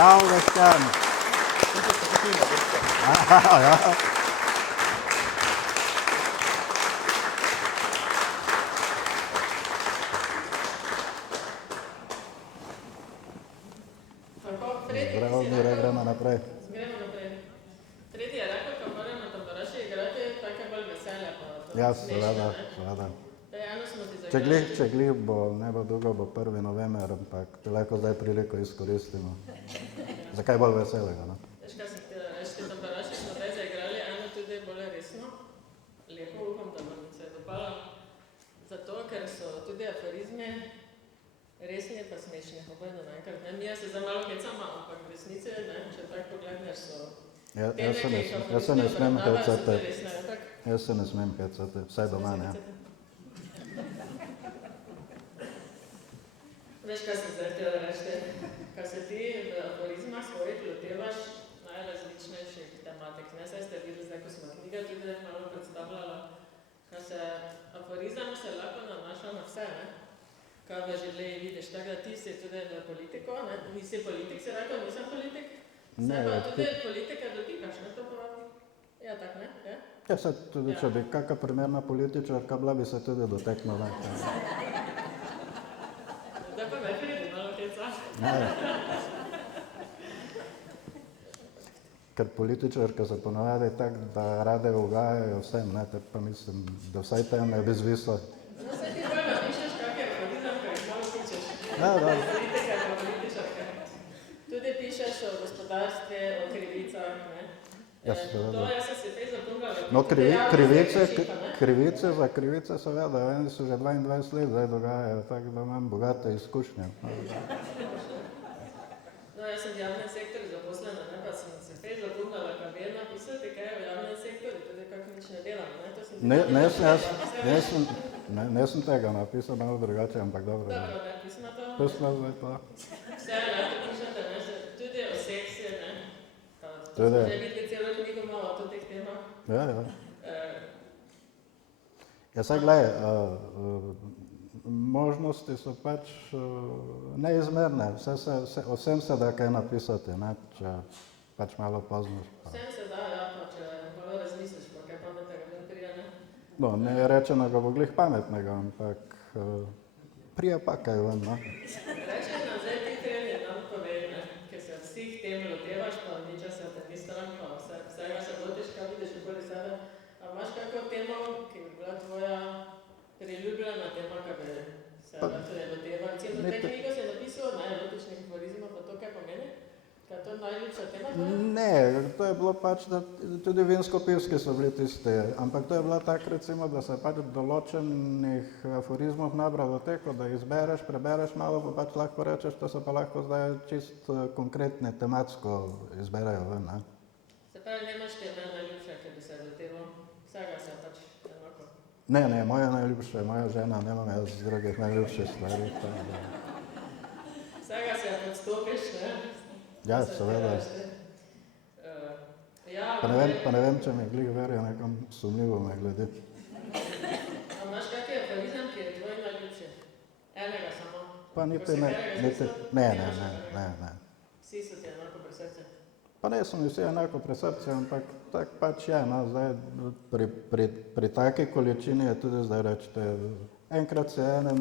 Bravo, Boštjan. Ja. Tako, tretji, Bravo, Mire, gremo naprej. Gremo naprej. Tretji je rekel, ko moram na tamburaši igrati, tako je bolj veselje pa to Ja, smešno, seveda, ne. seveda. Daj, eno smo ti zagrali. Če glih bo, ne bo dolgo, bo 1. november, ampak lahko zdaj priliko izkoristimo. Zakaj bolj veselega, no? Veš, kaj se ti tamburaši smo zdaj zaigrali, eno tudi bolj resno. Lepo upam, da vam se je dopalo. Zato, ker so tudi aforizmi resni pa smešni, obojno naenkrat, ne. Mi se zdaj malo hecamo, ampak v resnici, ne, če tako pogledneš, so teme, ki jih Jaz se ne aforizmi smem obravnavajo, so hecati. tudi resne, je tako? Jaz se ne smem hecati, vsaj doma ne. Veš, kaj sem zdaj htjela reči? Kaj se ti v aforizmah svojih lotevaš najrazličnejših tematik. Ne, saj ste videli zdaj, ko smo knjiga tudi malo predstavljala, kaj se aforizem se lahko nanaša na vse, ne? Kaj v življenju vidiš, tako da ti si tudi v politiko, ne? Nisi politik, si rekel, nisem politik? Se pa tudi politike dotikaš, ne? To pa ja, tak, ne? Ja? Ja, se tudi, če bi kakšna primerna političarka bila, bi se tudi doteknila. Zdaj pa me pridi malo heca. Ker političarke so ponavadi tako, da rade ugajajo vsem, ne, te pa mislim, da vsaj tem ne bi zvislo. No, se ti bolj napišeš, kak je aforizem, kaj jih malo pičeš. Ja, da. Politika pa političarka. Tudi pišeš o gospodarstvu, o krivicah, ne. Ja, seveda. To jaz sem si prej zapomnila. No, krivice za krivice seveda, eni so že 22 let zdaj dogajajo, tako da imam bogate izkušnje. No, jaz sem v javnem sektorju zaposlena, ne, pa sem si prej zapomnila, kaj bi napisati, kaj je v javnem sektorju, tudi kako nič ne delam, ne, to sem Ne sem tega napisal malo drugače, ampak dobro. Dobro, ne, pisma to. Pisma zdaj pa. Vse lahko pišete, ne, tudi o seksi, ne. Tudi. Že videli celo knjigo malo o teh temah. Ja. Ja, saj gledaj, možnosti so pač neizmerne, o vsem se da kaj napisati, ne, če pač malo poznaš. Vsem se da, ja, pa če malo razmisliš, pa kaj pametnega ne prije, ne. No, ne je rečeno, da bo glih pametnega, ampak prije pa kaj ven, no. Reče nam zdaj ti trener nam pove, ne, ker se vseh tem loteva. vsega se lotiš, kaj vidiš okoli sebe. A imaš kako temo, ki bi bila tvoja priljubljena tema, kaj bi se loteva? Recimo, te knjigo si napisal, erotičnih aforizmov, pa to kaj pomeni? Kaj je to najljubša tema tvoja? Ne, to je bilo pač, da tudi vinsko-pivski so bili tisti, ampak to je bila tak recimo, da se pač določenih aforizmov nabralo teko, da izbereš, prebereš malo, pa pač lahko rečeš, to se pa lahko zdaj čist konkretne, tematsko izberejo ven, ne? Se pravi, nemaš teme najljubše, ki bi se loteval? Vsega se pač enako? Ne, moja najljubša je moja žena, nemam jaz drugih najljubših stvari. Vsega se odstopiš, ne? Ja, seveda. Pa ne vem, če mi glih verijo nekom sumljivo me glede. A imaš kakšen aforizem, ki je tvoj najljubši? Enega samo? Pa niti ne. Vsi so ti enako pri srcu? Pa ne so mi vsi enako pri srcu, ampak tak pač je, no, zdaj pri taki količini je tudi zdaj rečete, enkrat se enem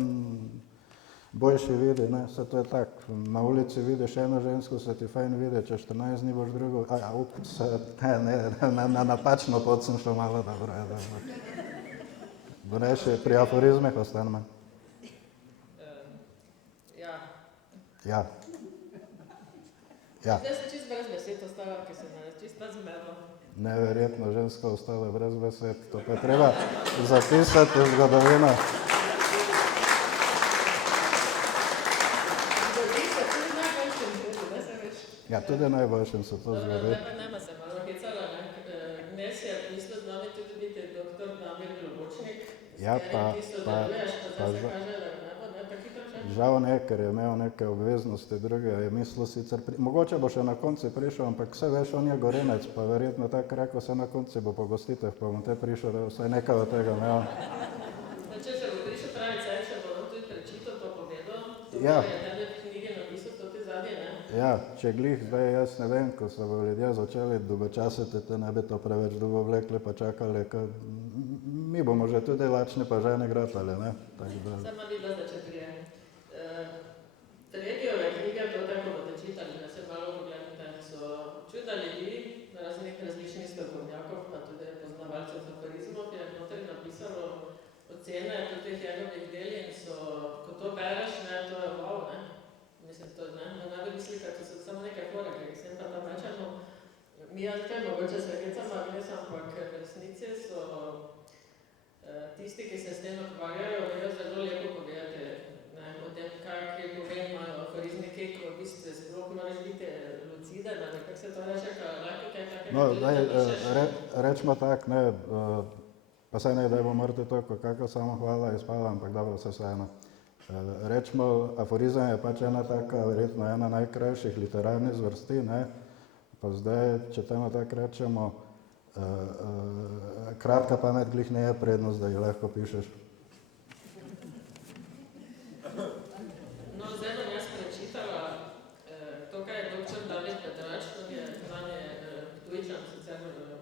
boljši vidi, ne, se to je tak, na ulici vidiš eno žensko, se ti fajn vidi, če 14 dni boš drugo, napačno pot sem šel malo, dobro. Bo reši, pri aforizmih ostaneme. Ja. Zdaj se čist brez besed ostala, ki se me čist zmedla. Neverjetno, ženska ostala brez besed, to pa je treba zapisati v zgodovino. Ja, tudi najboljšim se to zgodi. Nema se malo hecala, ne? Dnes je mislil z nami tudi biti doktor Damir Globočnik, s katerim ti sodeluješ, pa zdaj se kaže, da ne bo, ne, pa hitro še? Žal ne, ker je imel neke obveznosti druge, je mislil sicer, mogoče bo še na konci prišel, ampak vse veš, on je Gorenec, pa verjetno tako rekel, se na konci bo po gostitev, pa bom te prišel, da vsaj nekaj od tega imel. Če se bo prišel pravi caj, če bo on tudi prečital pa povedal, to Ja. je tebe v knjigi napisal, to ti zadnje, ne? Ja, če glih zdaj jaz ne vem, ko so ljudje začeli dolgočasiti, te ne bi to preveč dolgo vlekli pa čakali, ker mi bomo že tudi lačni pa žene gratali, ne? Sama videla, da če prije. Tretjove knjige, to tako boste čitali, da se malo pogledate, so čuda ljudi, raznih različnih strokovnjakov, pa tudi poznavalcev aforizmov, je noter napisalo ocene tudi njegovih del in so, ko to bereš, ne, to je wow, ne? Mislim, to ne bi mislili, to so samo neke fore, ki sem pa tam rečemo. Mi jazke, mogoče se hecam, ampak v resnici so tisti, ki se s tem ukvarjajo, vejo zelo lepo povedati, ne, o tem, kak je pomen imajo aforizmiki, ko v bistvu sploh moraš biti luciden, ali kako se to reče, lahko kaj takega tudi napišeš. Rečemo tak, ne, pa saj ne, da bo morate toliko, kako samo hvala izpala, ampak dobro, se vseeno. Rečemo, aforizem je pač ena taka, verjetno ena najkrajših literarnih zvrsti, ne, pa zdaj, če temu tako rečemo, kratka pamet glih ne je prednost, da jih lahko pišeš. No, zdaj bom jaz prečitala to, kaj je doktor David Petrač, to je znanje Ptujčan, sicer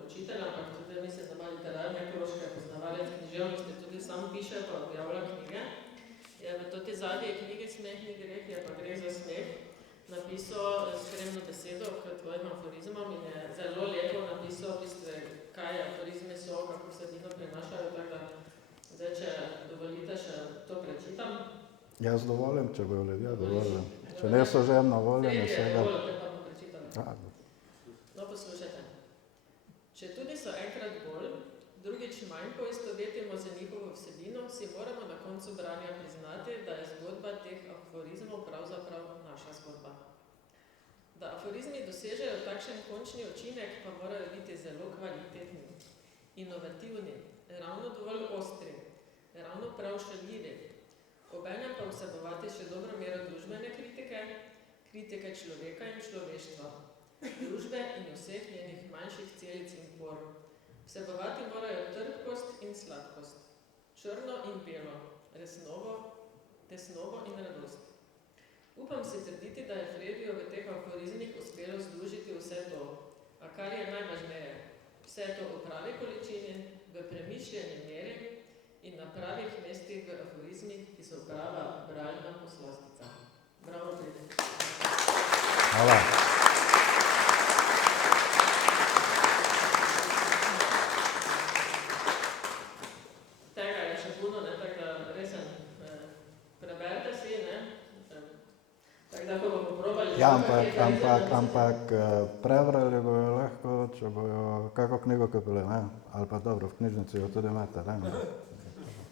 učitelj, ampak tudi mislim, da ima literarne ekološke poznavalec književnosti, tudi sam piše, pa objavlja knjige. Je v toti zadnji knjigi Smeh ni greh, je pa greh za smeh, napisal spremno besedo k tvojim aforizmom in je zelo lepo napisal, v bistvu, kaj aforizmi so, kako se dino prinašajo, tako da zdaj, če dovolite, še to prečitam. Jaz dovolim, če bojo ljudje dovolim. Če ne so žemno voljeni, vsega. Pa bom prečitam. No, poslušajte. Če tudi so enkrat bolj, drugič manj poistovetimo z njihovo vsebino, si moramo na koncu branja priznati, da je zgodba teh aforizmov pravzaprav naša zgodba. Da aforizmi dosežejo takšen končni učinek, pa morajo biti zelo kvalitetni, inovativni, ravno dovolj ostri, ravno prav šaljivi, obenem pa vsebovati še dobro mero družbene kritike, kritike človeka in človeštva, družbe in vseh njenih manjših celic in por. Vsebovati morajo trpkost in sladkost, črno in belo, resnovo, tesnovo in radost. Upam si trditi, da je Frediju v teh aforizmih uspelo združiti vse to, a kar je najvažneje, vse to v pravi količini, v premišljeni meri in na pravih mestih v aforizmih, ki so prava bralna poslastica. Bravo, Fredi. Hvala. Ja, ampak prebrali bojo lahko, če bojo kako knjigo kupili, ne? Ali pa dobro, v knjižnici jo tudi imate, ne?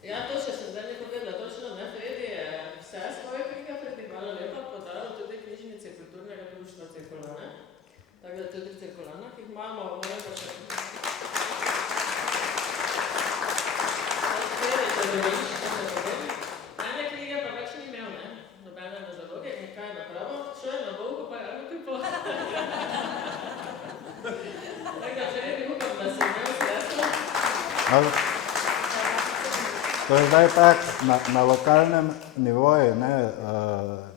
Ja, to še sem zdaj nekaj vedela, točno, ne, Fredi je vse svoje knjige pred malo leta podal tudi knjižnici Kulturnega društva Cirkulane. Tako da tudi v Cirkulanah jih imamo, moram pa še... Ene knjige pa več ni imel, ne, nobene na zaloge in kaj je napravo, šel je na Volko pa je eno kupo. Tako da Fredi upam, da si imel sredstvo. To je zdaj tak, na lokalnem nivoju, ne,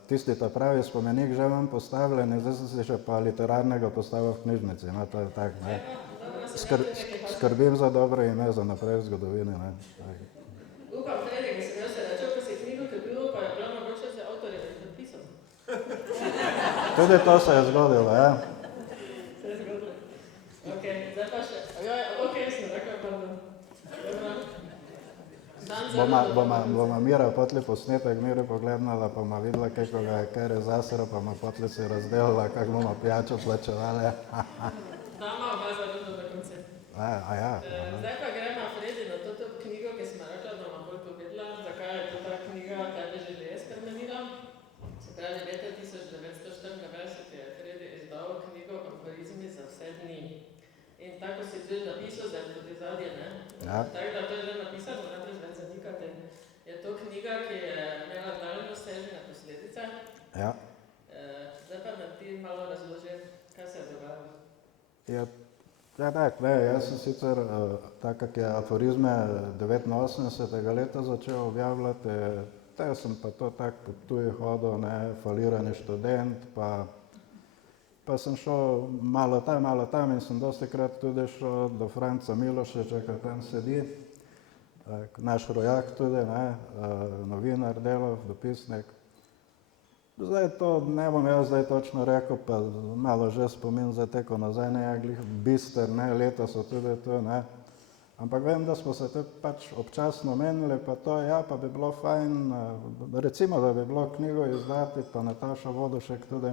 tisti ta pravi spomenik že imam postavljen, zdaj sem si še pa literarnega postavil v knjižnici, no, to je tak, ne. Skrbim za dobro ime za naprej v zgodovini, ne. Upam, Fredi, ki sem jaz se rečel, ko si knjigo kupil, pa je bilo mogoče za avtorje podpisal. Tudi to se je zgodilo, ja. Se je zgodilo. Okej, zdaj pa še, okej, sem rekel, pardon. Dobro. Boma Mira potli posnetek, Miri pogledala, pa ma videla, kako ga je kaj rezasero, pa ma potli si razdelila, kako bomo pijačo plačevali. Dama oba zarodno do konca. Ja. Zdaj pa gremo, Fredi, na to knjigo, ki smo rekla, da bom bolj povedala, zakaj je to ta knjiga tebe želje spremenila. Se pravi, leta 1994 je Fredi izdal knjigo Aforizmi za vse dni. In tako si tudi napisal, zdaj tudi zadnje, ne? Ja. Tako da to je zdaj napisano, ne treba več zanikati. Je to knjiga, ki je imela daljnosežne posledice. Ja. Zdaj pa nam ti malo razloži, kaj se je dogajalo. Ja, tak, ne, jaz sem sicer, tak, kak je aforizme 89. leta začel objavljati, te sem pa to tak po tuji hodil, ne, falirani študent, pa sem šel malo tam in sem dostikrat tudi šel do Franca Milošiča, ki tam sedi, naš rojak tudi, ne, novinar, delal, dopisnik. Zdaj to ne bom jaz zdaj točno rekel, pa malo že spomin zdaj teko nazaj, ne, glih bister, ne, leta so tudi tu, ne. Ampak vem, da smo se tudi pač občasno menili, pa to, ja, pa bi bilo fajn, recimo, da bi bilo knjigo izdati, pa Nataša Vodušek tudi,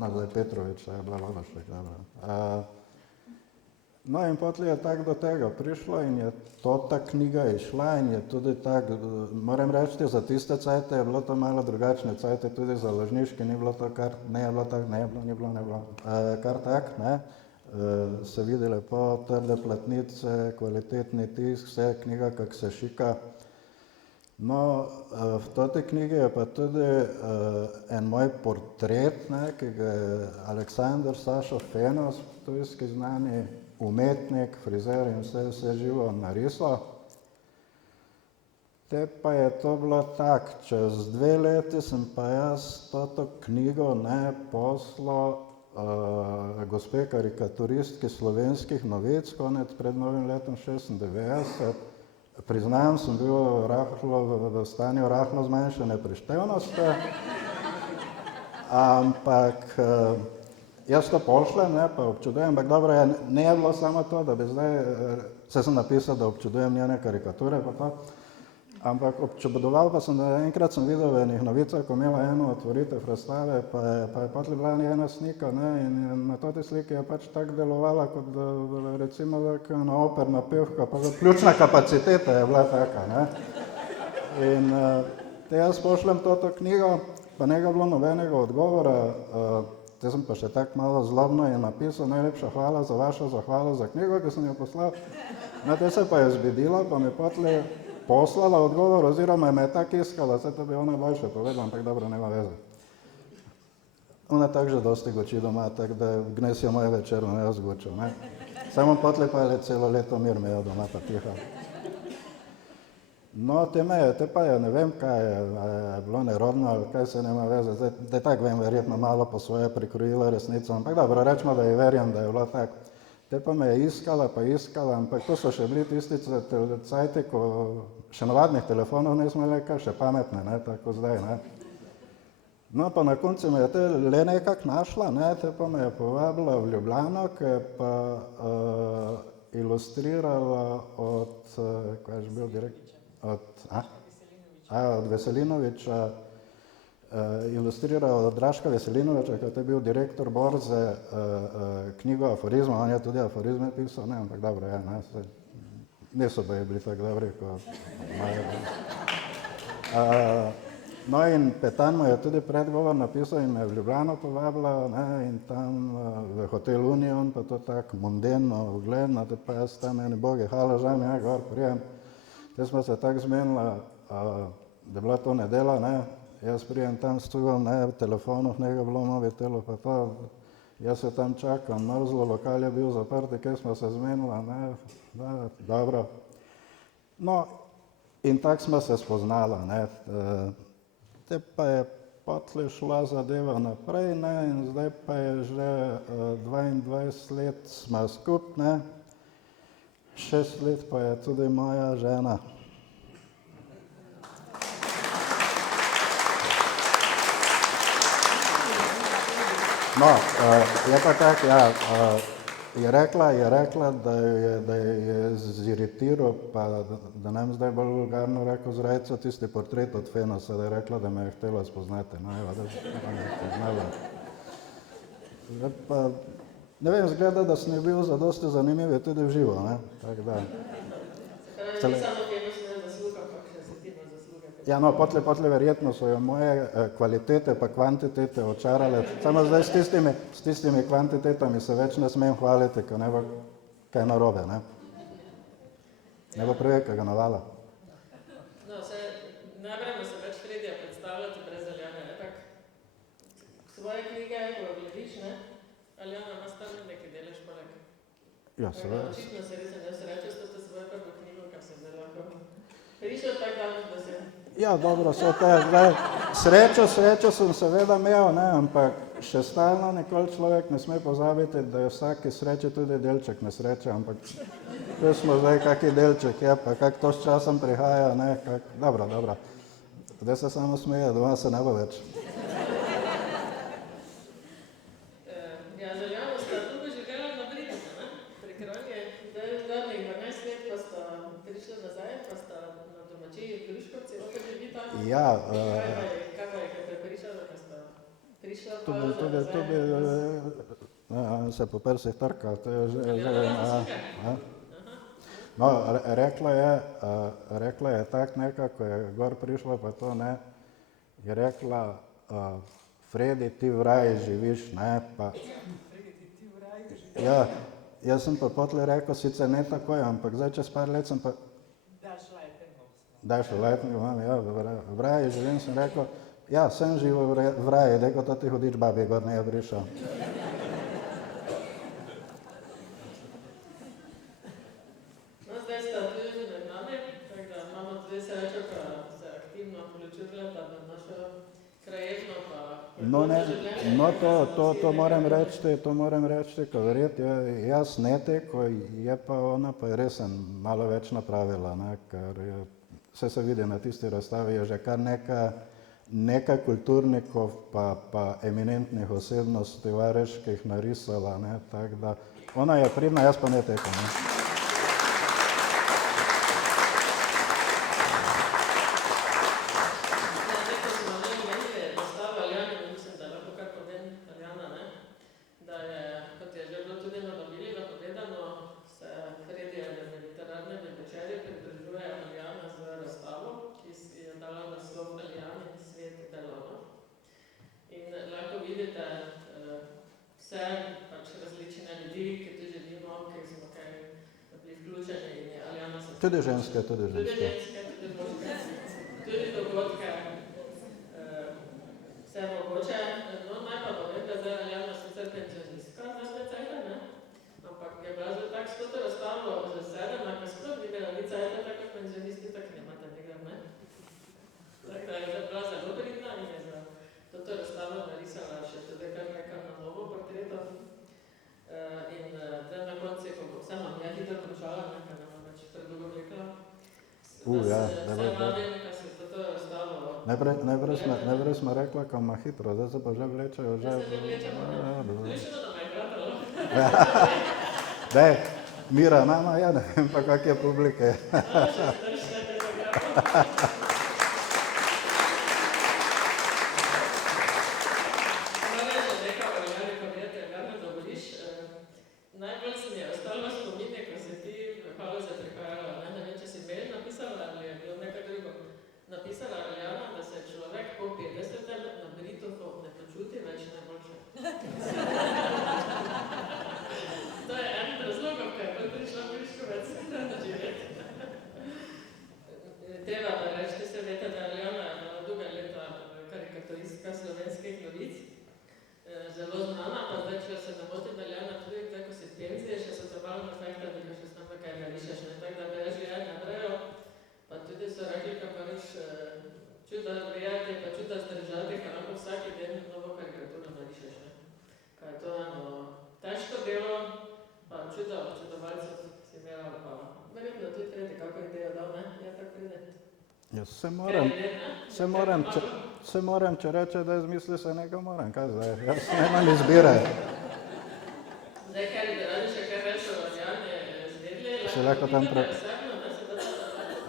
no, zdaj Petrovič, je bila Vodušek, dobro. No in potlej je tako do tega prišlo in je ta knjiga išla in je tudi tako, moram reči, za tiste cajte je bilo to malo drugačne cajte, tudi založniški, ni bilo to kar, ni bilo kar tak, ne. Se vidi lepo, trde platnice, kvalitetni tisk, vse knjiga, kak se šika. No, v toti knjigi je pa tudi en moj portret, ne, ki ga je Aleksandar Sašo Fenos, tujski znani umetnik, frizer in vse živo narisal. Te pa je to bilo tak, čez 2 leti sem pa jaz toto knjigo, ne, poslal gospe karikaturistki Slovenskih novic, konec pred novim letom 96. Priznam, sem bil v stanju rahlo zmanjšane prištevnosti, ampak jaz to pošljem, ne, pa občudujem, ampak dobro, ne je bilo samo to, da bi zdaj, saj sem napisal, da občudujem njene karikature, pa to, ampak občudoval pa sem, da enkrat sem videl v enih novicah, ko imela eno otvoritev razstave, pa je potlej bila ena slika, ne, in na toti sliki je pač tako delovala, kot da recimo ena operna pevka, pa ključna kapaciteta je bila taka, ne. In te jaz pošljem toto knjigo, pa ne ga bilo nobenega odgovora, te sem pa še tako malo zlobno in napisal, najlepša hvala za vašo zahvalo za knjigo, ki sem jo poslal. No, te se pa je zbedila, pa mi potlej poslala odgovor, oziroma me je tako iskala, saj to bi ona boljše povedala, ampak dobro, nema veze. Ona tako že dosti goči doma, tako da gnes je moj večer, ne jaz gočil, ne. Samo potlej pa je celo leto mir me je doma pa tiha. No, te pa je, ne vem, kaj je bilo nerodno ali kaj se nema veze, zdaj tako vem, verjetno malo po svoje prikrojila resnico, ampak dobro, rečemo, da ji verjam, da je bilo tako. Te pa me je iskala, ampak to so še bili tisti cajti, ko še navadnih telefonov nismo imeli, kaj še pametne, ne, tako zdaj, ne. No, pa na koncu me je te le nekako našla, ne, te pa me je povabila v Ljubljano, ki je pa ilustrirala od, kaj je že bil direkt, od Veselinoviča, ilustriral Draška Veselinoviča, kot je bil direktor borze, knjigo Aforizma, on je tudi aforizme pisal, ne, ampak dobro je, ne, niso bili tako dobri, kot imajo. No in Petan mu je tudi predgovor napisal in me je v Ljubljano povabila, ne, in tam v Hotel Union, pa to tako mundeno, ugledno, pa jaz tam eni bogi, halo, žal mi je, gor prijem. Te smo se tako zmenila, da je bila to nedela, ne, jaz prijem tam s cugom, ne, v telefonov, nekaj bilo mobitelu, pa to, jaz se tam čakam, mrzlo, lokal je bil zaprti, kaj smo se zmenila, ne, da, dobro. No, in tako smo se spoznala, ne, te pa je potlej šla zadeva naprej, ne, in zdaj pa je že 22 let smo skup, ne, 6 let pa je tudi moja žena. No, je pa tako, ja, je rekla, da je ziritiral, pa da nam zdaj bolj vulgarno rekel zrajco tisti portret od Fenosa, da je rekla, da me je htela spoznati, no, evo, da me je spoznala. Zdaj pa, ne vem, zgleda, da sem bil zadosti zanimiv tudi v živo, ne, tako da. Ja, no, potlej verjetno so jo moje kvalitete pa kvantitete očarale, samo zdaj s tistimi kvantitetami se več ne smem hvaliti, ker ne bo kaj narobe, ne. Ne bo prevelikega navala. No, ne moremo se več Fredija predstavljati brez Aljane, ne, tako svoje knjige, ko glediš, ne, Aljana ima stalno nekaj delež poleg. Ja, seveda. Očitno se res ne sreča s to svojo prvo knjigo, kar se zdaj lahko prišel tako daleč, da se. Ja, dobro, so te, zdaj, srečo sem seveda imel, ne, ampak še stalno nikoli človek ne sme pozabiti, da je vsaki sreči tudi delček nesreče, ampak tu smo zdaj kaki delček, ja, pa kak to s časom prihaja, ne, kak, dobro, zdaj se samo smeje, doma se ne bo več. Ja, z Aljano sta tukaj živela na Britice, ne, pri Kranji, zdaj zadnjih 12 let pa sta prišla nazaj, pa sta na domačiji v Gruškovci, opet živita. Ja, Kaj pa je prepričala, da sta prišla pa nazaj? Se po prsih trka, to je že, no, rekla je tak nekako, je gor prišla, pa to ne, je rekla, Fredi, ti v raju živiš, ne, pa. Ja, jaz sem pa potlej rekel, sicer ne takoj, ampak zdaj čez par let sem pa. Daš Leitningov, imam, ja, v raju živim, sem rekel, ja, sem živo v raju, daj, ko to ti hodič babi, gor ne je prišel. No, zdaj sta tudi že med nami, tako da imamo tudi srečo, ko se aktivno vključujeta v našo krajevno pa življenje. No, to moram reči, ko verjeti, jaz ne teko, je pa ona pa je res malo več napravila, ne, ker je, vse se vidi na tisti razstavi, je že kar nekaj kulturnikov pa eminentnih osebnosti vareških narisala, ne, tako da, ona je pridna, jaz pa ne teko, ne. Tudi ženske. Tudi dogodke, vse mogoče. No, naj pa povem, da zdaj Aljana sicer penzionistka za cajta, ne? Ampak je bila že tako s to razstavo že sedena, ko sploh ni bila ni cajta, tako kot penzionisti, tako nemate nekaj, ne? Tako da je bila zelo pridna in je za to razstavo narisala še tudi kar nekaj na novo portretov. In zdaj na konci, ko bo vse mam, ja hitro končala, nekaj ne vam več predolgo vlekla. Najprej smo rekla, kam ima hitro, zdaj se pa že vlečejo. Zdaj se že vlečemo, ne? Vlečemo, da me je gledalo. Daj, mira nama, ja ne vem pa, kak je publike. verjetno tudi Fredi kako idejo dal, ne? Ja, tako pride. Jaz se moram, če reče, da izmisli se nekaj moram, kaj zdaj, jaz nemam izbire. Zdaj, ker je radi še kaj več o Janje zvedli, Se lahko tam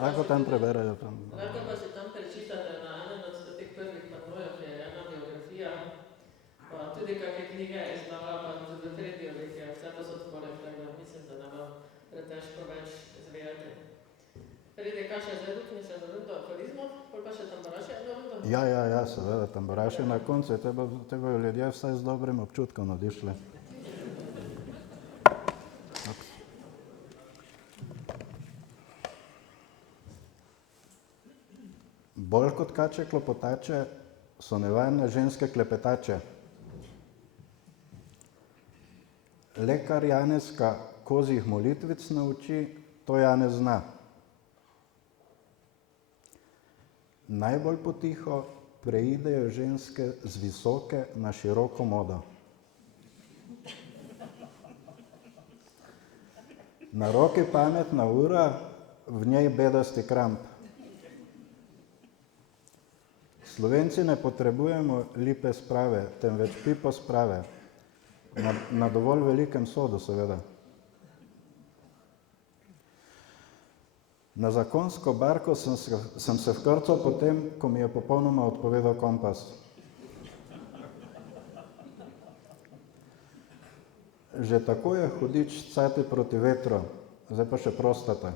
lahko preberejo. Lahko pa si tam prečitate na enem od teh prvih panojev, je ena biografija, pa tudi kakšne knjige izdala, pa tudi Fredijo, je vse pa so odpore, tako da mislim, da ne bo pretežko več zvijati. Fredi, kaj še zdaj dukni še na rundo aforizmov, pol pa še tamburaši eno rundo? Ja, seveda, tamburaši na koncu, te bojo ljudje vsaj z dobrim občutkom nadišli. Bolj kot kače klopotače so nevarne ženske klepetače. Le kar Janeska kozjih molitvic nauči, to Janez zna. Najbolj potiho preidejo ženske z visoke na široko modo. Na roki pametna ura, v njej bedasti kramp. Slovenci ne potrebujemo lipe sprave, temveč pipo sprave. Na dovolj velikem sodu, seveda. Na zakonsko barko sem se vkrcal potem, ko mi je popolnoma odpovedal kompas. Že tako je hudič cati proti vetru, zdaj pa še prostata.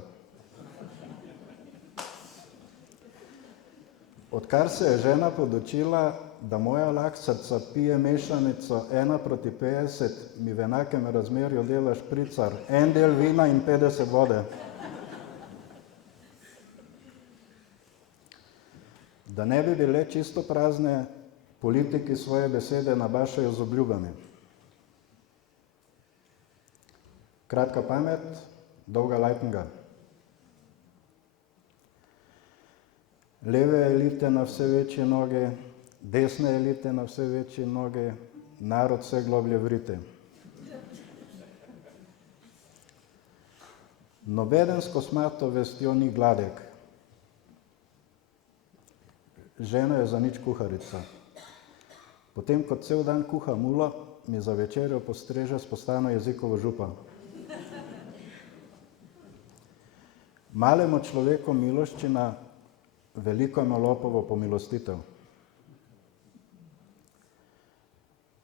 Odkar se je žena podočila, da moja laksarca pije mešanico 1:50, mi v enakem razmerju dela špricar, 1 del vina in 50 vode. Da ne bi bile čisto prazne, politiki svoje besede nabašajo z obljubami. Kratka pamet, dolga lajtenga. Leve elite na vse večje noge, desne elite na vse večje noge, narod vse globlje vrite. Nobeden s kosmato vestjo ni gladek. Žena je za nič kuharica. Potem, ko cel dan kuha mulo, mi za večerjo postreže s postano jezikovo župa. Malemu človeku miloščina, veliko ima lopovo pomilostitev.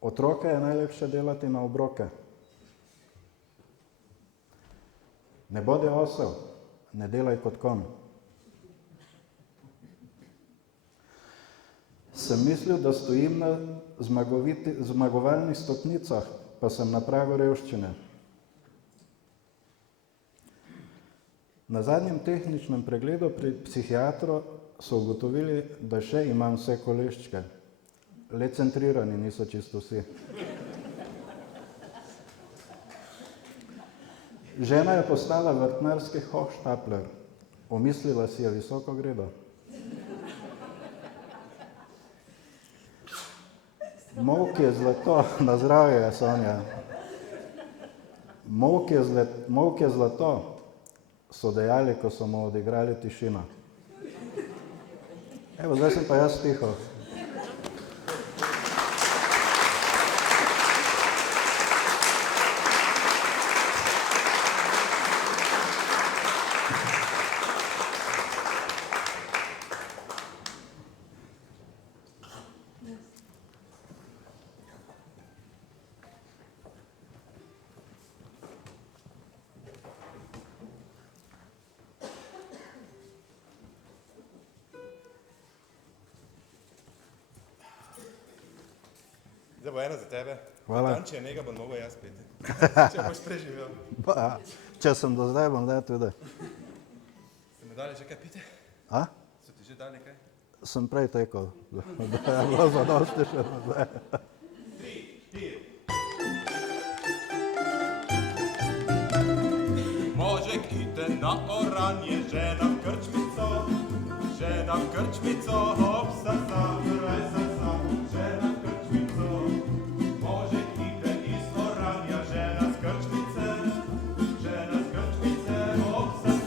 Otroke je najlepše delati na obroke. Ne bodi osel, ne delaj kot konj. Sem mislil, da stojim na zmagovalnih stopnicah, pa sem na pragu revščine. Na zadnjem tehničnem pregledu pri psihiatru so ugotovili, da še imam vse koleščke. Le centrirani niso čisto vsi. Žena je postala vrtnarski hohštapler. Omislila si je visoko gredo. Molk je zlato, na zdravje, Sonja. Molk je zlato, so dejali, ko so mu odigrali tišino. Evo, zdaj sem pa jaz tiho. Zdaj bo ena za tebe. Hvala. Tanče njega bom mogel jaz piti. Če boš preživel. Če sem do zdaj, bom zdaj tudi. Ste mi dali že kaj piti? A? So ti že dali kaj? Sem prej tekel, da je bilo zadosti še do zdaj. 3, 4. Možek ide na oranje, žena v krčmico, hop, sasa, vraj sasa, žena v krčmico. Možek ide iz oranja, žena z krčmice, hop, sasa.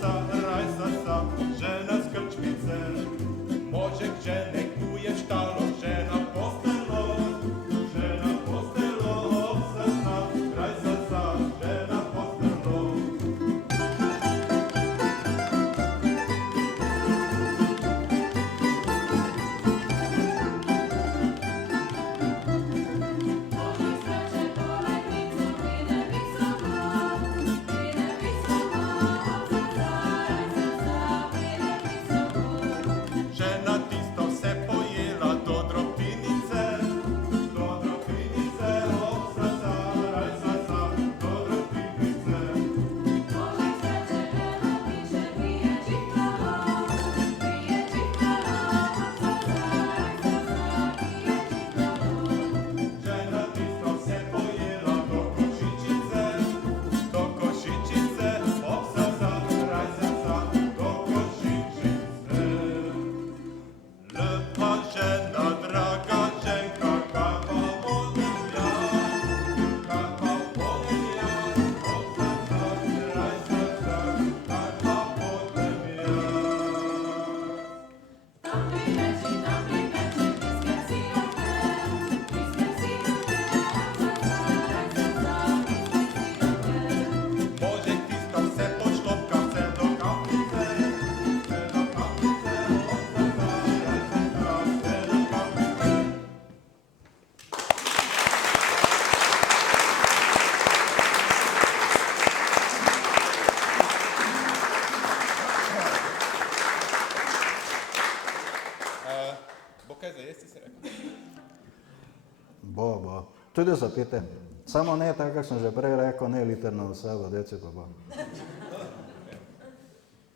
Tudi zapite. Samo ne, tako kot sem že prej rekel, ne literno vse, vodeci pa bo.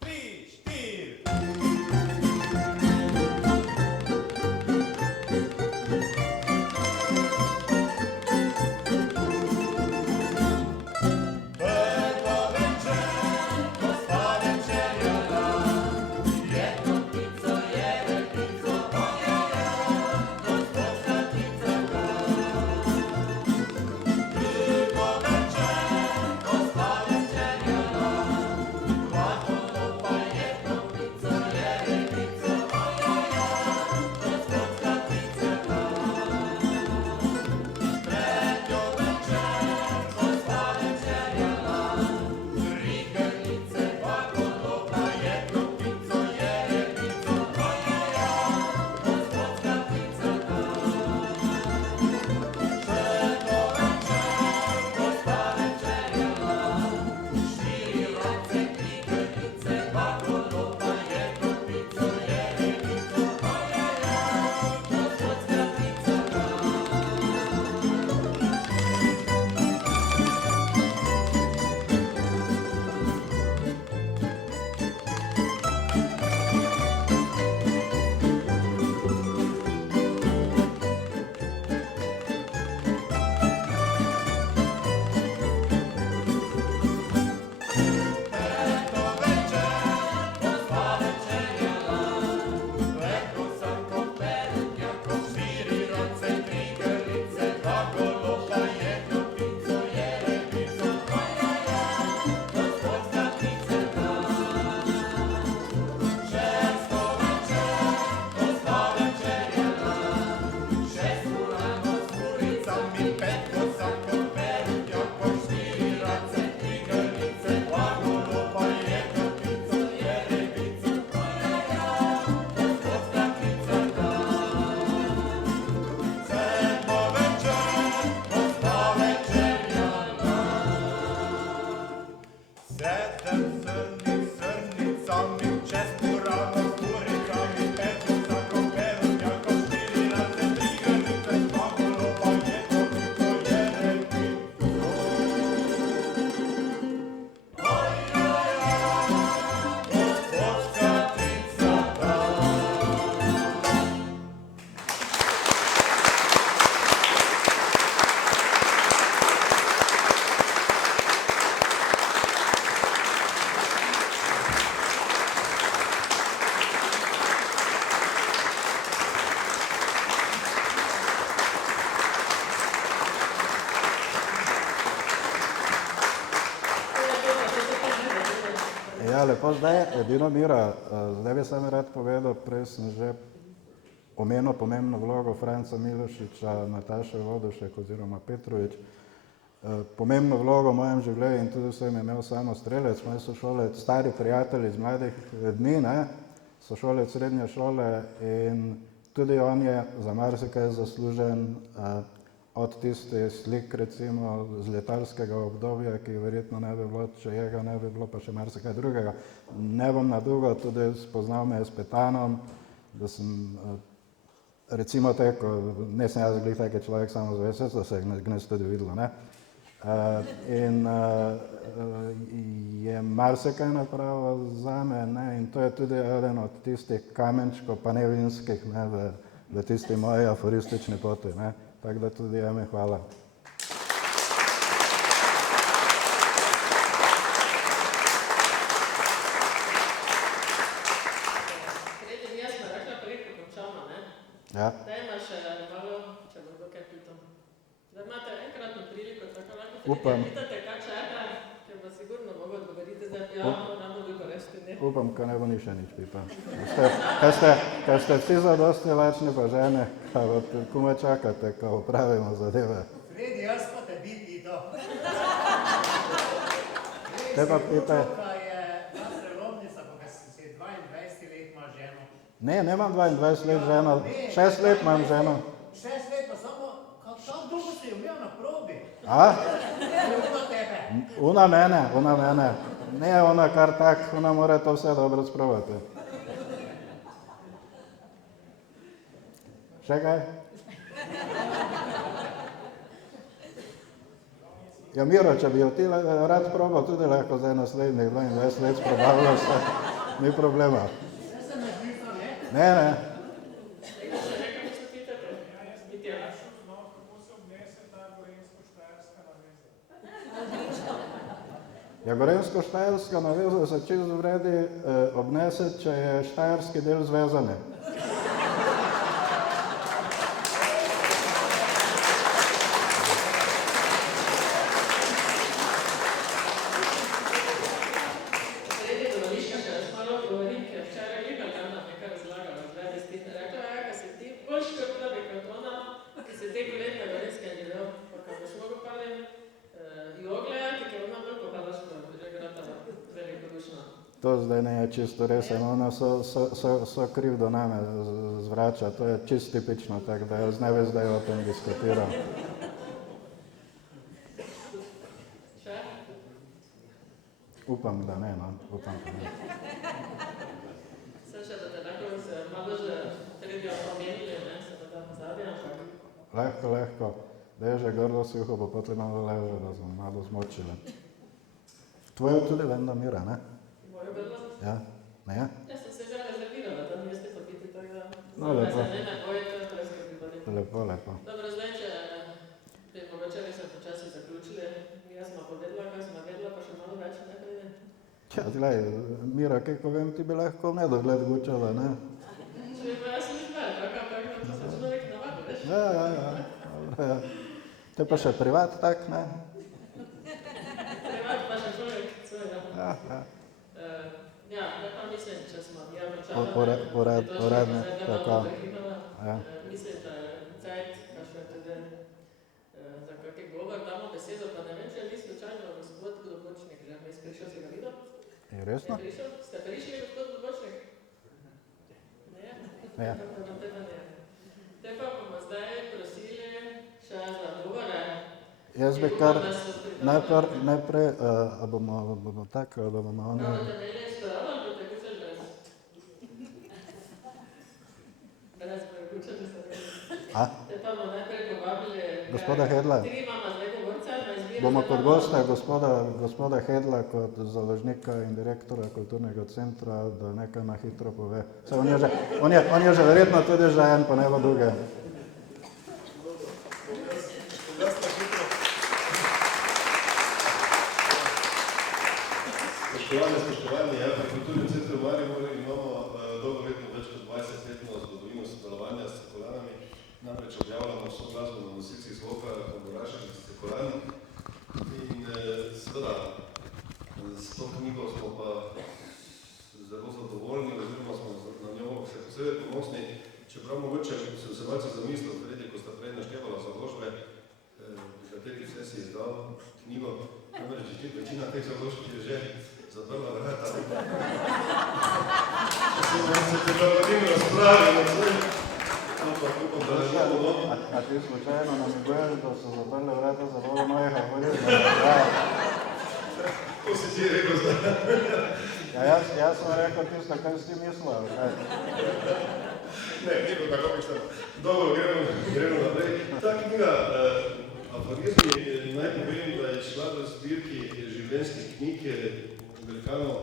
3, 4. Ja, lepo zdaj, edino Mira, zdaj bi samo rad povedal, prej sem že omenil pomembno vlogo Franca Milošiča, Nataše Vodušek oziroma Petrovič. Pomembno vlogo v mojem življenju in tudi sem imel samo strelec, moj sošolec, stari prijatelj iz mladih dni, ne, sošolec srednje šole in tudi on je za marsikaj zaslužen od tistih slik, recimo z letalskega obdobja, ki verjetno ne bi bilo, če njega ne bi bilo, pa še marsikaj drugega. Ne bom na dolgo, tudi spoznal me je s Petanom, da sem recimo tako, ne sem jaz glih taki človek samo zvesec, da se je gnes tudi videlo, ne. In je marsikaj napravil zame, ne, in to je tudi eden od tistih kamenčkov panevinskih, ne, v tisti moji aforistični poti, ne. Tako da tudi jame hvala. Tretji jaz smo rekla prej, ko končamo, ne? Ja. Dajmo še malo, če bo kaj pitam. Zdaj imate enkratno priliko, tako lahko Upam. pitate, kaj čaka, ker bo sigurno mogo odgovoriti, zdaj pijamo, nam bodo goresti, ne? Upam, ko ne bo ni še nič pipa. Kaj ste vsi zadosti lačni pa žene, kuma čakate, ko opravimo zadeve. Fredi, jaz pa te bi pito. Te pa pite. Kaj je ta prelomnica, ko si 22 let ima ženo. Ne, nemam 22 let ženo, 6 let imam ženo. 6 let pa samo, kako dolgo si jo imel na probi? A? Ljubno tebe. Una mene. Ne, ona kar tak, ona mora to vse dobro sprobati. Še kaj? Ja, Miro, če bi jo ti rad probal, tudi lahko zdaj naslednjih 22 let sprobavljaš, ni problema. Jaz sem to, ne? Ne. Tega se nekaj se pitate? Mitja. Kako se obnese ta gorenjsko-štajerska naveza? Ja, gorenjsko-štajerska naveza se čisto vredi obnese, če je štajerski del zvezane. Sredi dovoliška še jaz malo govorim, ker včeraj Liga tam nam nekaj razlagala, zdaj Stina rekla, ja, ka si ti bolj škrtlavi kot ona, ki se te goletne gorenjske ni bil, pa kad boš mogo palim jo gledati, ker ona bolj pohalaško, že gratava, velikodušno. To zdaj ne je čisto res, ona so krivdo name zvrača, to je čisto tipično, tako da jaz ne bi zdaj o tem diskutiral. Še? Upam, da ne, no, upam, da ne. Sem še, da te lahko se malo že tretjo omenili, ne, se pa da pozabi, ampak Lahko, da je že grdo suho, bo potem malo leže, da smo malo zmočili. Tvoje tudi vem, Mira, ne? mojo bilo. Ja, ne? Jaz sem se že rezervirala, tam jeste pa biti, tako da No, lepo. se ne bojite, preskrbi bodi. Lepo. Dobro, zdaj, če bi mogoče res počasi zaključili, jaz smo povedala, kaj smo vedela, pa še malo več ne pride. Ja, glej, Mira, kako vem, ti bi lahko v nedogled gučala, ne? Če bi pa jaz sem izbel, tako to se človek navadi, veš? Ja. Dobro, ja. Te pa še privat tak, ne? Privat pa še človek, svojega. Ja. Ja, pa mislim, če smo ja Uradne, tako. Ja. Mislim, da je cajt, kakšno je tudi za kakšen govor, damo besedo, pa ne vem, če ni slučajno gospod Globočnik, že mi prišel, si ga videl? Je resno? Je prišel? Ste prišli, gospod Globočnik? Ne? Ja. Te pa bomo zdaj prosili še za govore. Jaz bi kar najprej, a bomo tako, da bomo No, oni... da te meni izpravljam, da te gučaš brez. Brez gučaš, da se vidi. A? Te pa bomo najprej povabili... Gospoda Hedla. Tri imamo zdaj govorca, na izbiro... Bomo kot gosta gospoda Hedla, kot založnika in direktora kulturnega centra, da nekaj na hitro pove. Saj on je že verjetno tudi že en, pa ne bo druge. Spoštovani, ja, v Kulturnem centru Maribor imamo dolgoletno, več kot 20-letno zgodovino sodelovanja s Cekolanami. Namreč objavljamo vso glasbo na nosilcih zvoka, Tamburaših s Cekolani. In seveda, s to knjigo smo pa zelo zadovoljni, oziroma smo na njo še posebej ponosni. Čeprav mogoče sem se malce zamislil, Fredi, ko sta prej naštevala založbe, v katerih vse si izdal knjigo. Namreč večina teh založb je že zaprla vrata. Se prilagodim razpravi na svoj, ampak upam, da ne bo. A ti slučajno namiguješ, da so zaprle vrata za bolj mojega govorila? To si ti rekel zdaj. Ja, jaz sem rekel tisto, kaj si ti mislil. Ne, ni bilo tako mislim. Dobro, gremo naprej. Ta knjiga, aforizmi, naj povem, da je šla v zbirki življenjskih knjig velikanov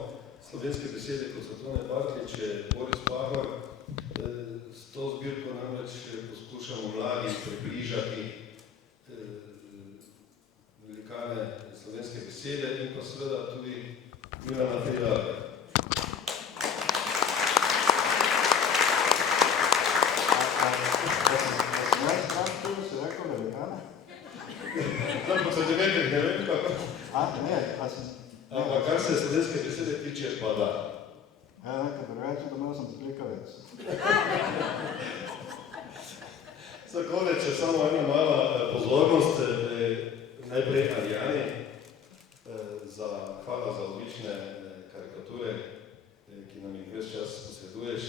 slovenske besede, kot so Tone Bartlič, Boris Pahor. S to zbirko namreč poskušamo mladim približati velikane slovenske besede in pa seveda tudi Milana Trilarja. Si rekel velikane? Tam po centimetrih ne vem kako. Ampak kar se slovenske besede tiče, pa da. Ja, nekaj drugače, da imel sem sklikavec. Za konec, če samo ena mala pozornost, najprej Arijani, hvala za odlične karikature, ki nam jih ves čas posreduješ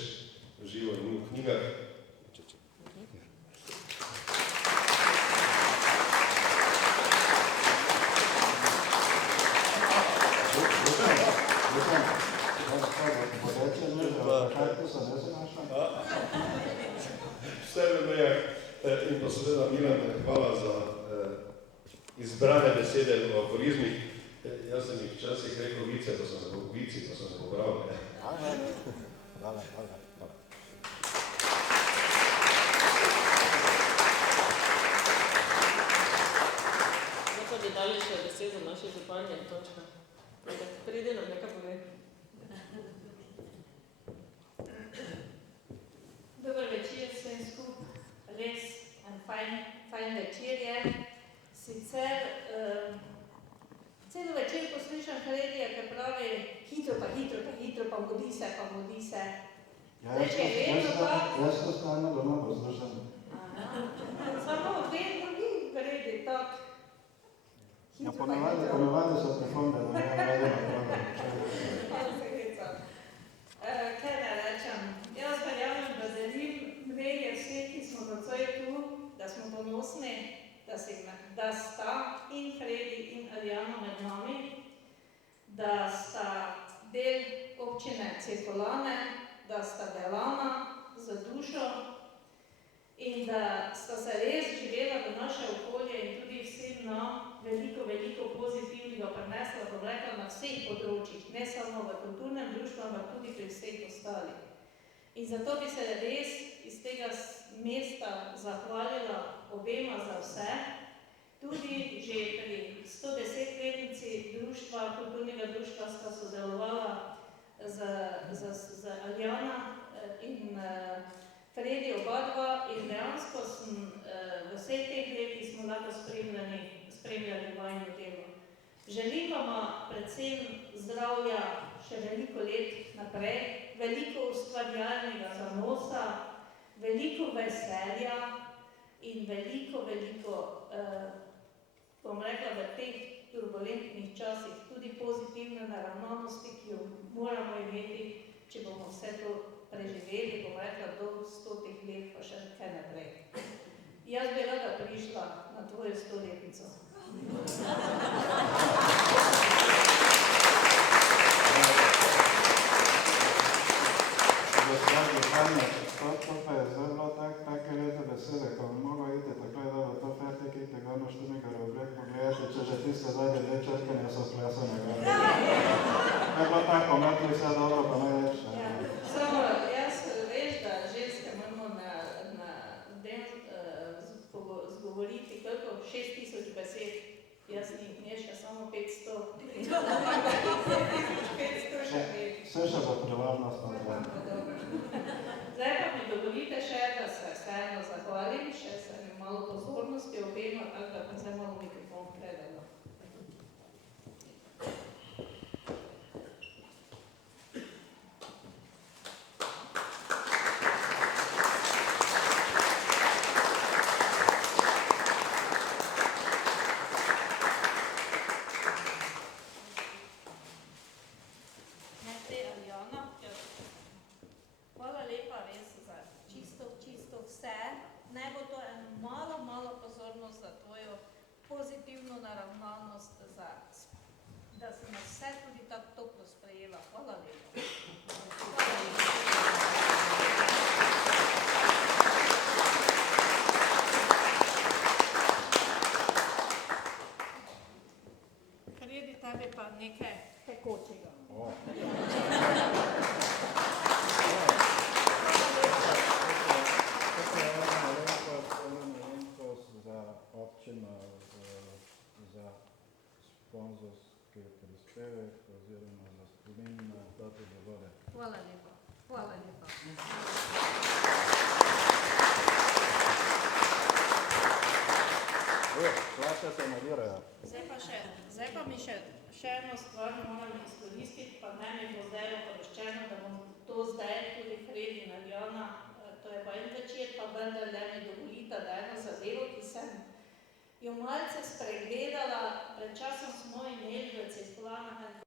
v živo in v knjigah. Vse v mejah in pa seveda Milan, hvala za izbrane besede v aforizmih. Jaz sem jih včasih rekel vici, pa sem se popravil. Hvala. Zdaj pa bi dali še besedo naši županje in točka. Pridi nam nekaj pove. Dober večer vsem skupaj, res en fajn večer je. Sicer celo večer poslušam Fredija, ki pravi hitro, pa mudi se. Jaz to stalno doma poslušam. Samo dve drugi Fredi, tako. Ja, ponavadi so pripombe, da ne vedem napravljati. Kaj ne rečem, jaz verjamem, da delim mnenje vseh, ki smo nocoj tu, da smo ponosni, da sta in Fredi in Alijana med nami, da sta del občine Cirkulane, da sta delana za dušo in da sta se res živela v naše okolje in tudi vsem nam veliko pozitivnega prinesla, bom rekla, na vseh področjih, ne samo v kulturnem društvu, ampak tudi pri vseh ostalih. In zato bi se res iz tega mesta zahvalila obema za vse, tudi že pri 110-letnici društva, kulturnega društva sta sodelovala z Alijana in Fredi oba dva in dejansko sem v vseh teh letih smo lahko spremljali vajno delo. Želim vam predvsem zdravja še veliko let naprej, veliko ustvarjalnega zanosa, veliko veselja in veliko, bom rekla, v teh turbulentnih časih tudi pozitivne naravnanosti, ki jo moramo imeti, če bomo vse to preživeli, bom rekla, do 100 let pa še kaj naprej. Jaz bi rada prišla na tvojo 100-letnico. To pa je zelo take lepe besede, ko bi mogla iti tako je dobro, to fertik iti gano Štunikarjev objekt pogledati, če že tiste zadnje dve črkanje so splesane gano. Je bilo tako, metli vse dobro, pa najlepše. Samo, jaz veš, da ženske moramo na den zgovoriti koliko 6000 besed. Jaz ne še samo 500. 500 še več. Vse še bo priložnost. Zdaj pa mi dovolite še, da se vseeno zahvalim, še se mi malo pozornosti obema, tako da bom se malo mikrofon predala. Hvala lepa res za čisto vse. Naj bo to eno malo pozornost za tvojo pozitivno naravnanost, da si nas vse tudi tako toplo sprejela. Hvala lepa. Fredi, tebi pa nekaj tekočega. Občina za sponzorski prispevek oziroma za spomin na Tati Dovore. Hvala lepa. Plače se nabirajo. Zdaj pa mi še eno stvar moram izkoristiti, pa ne mi bo zdaj oporoščeno, da bom to zdaj tudi Fredi in Alijana, to je pa en večer, pa vendar le mi dovolita, da eno zadevo, ki sem jo malce spregledala, pred časom smo imeli v Cirkulanah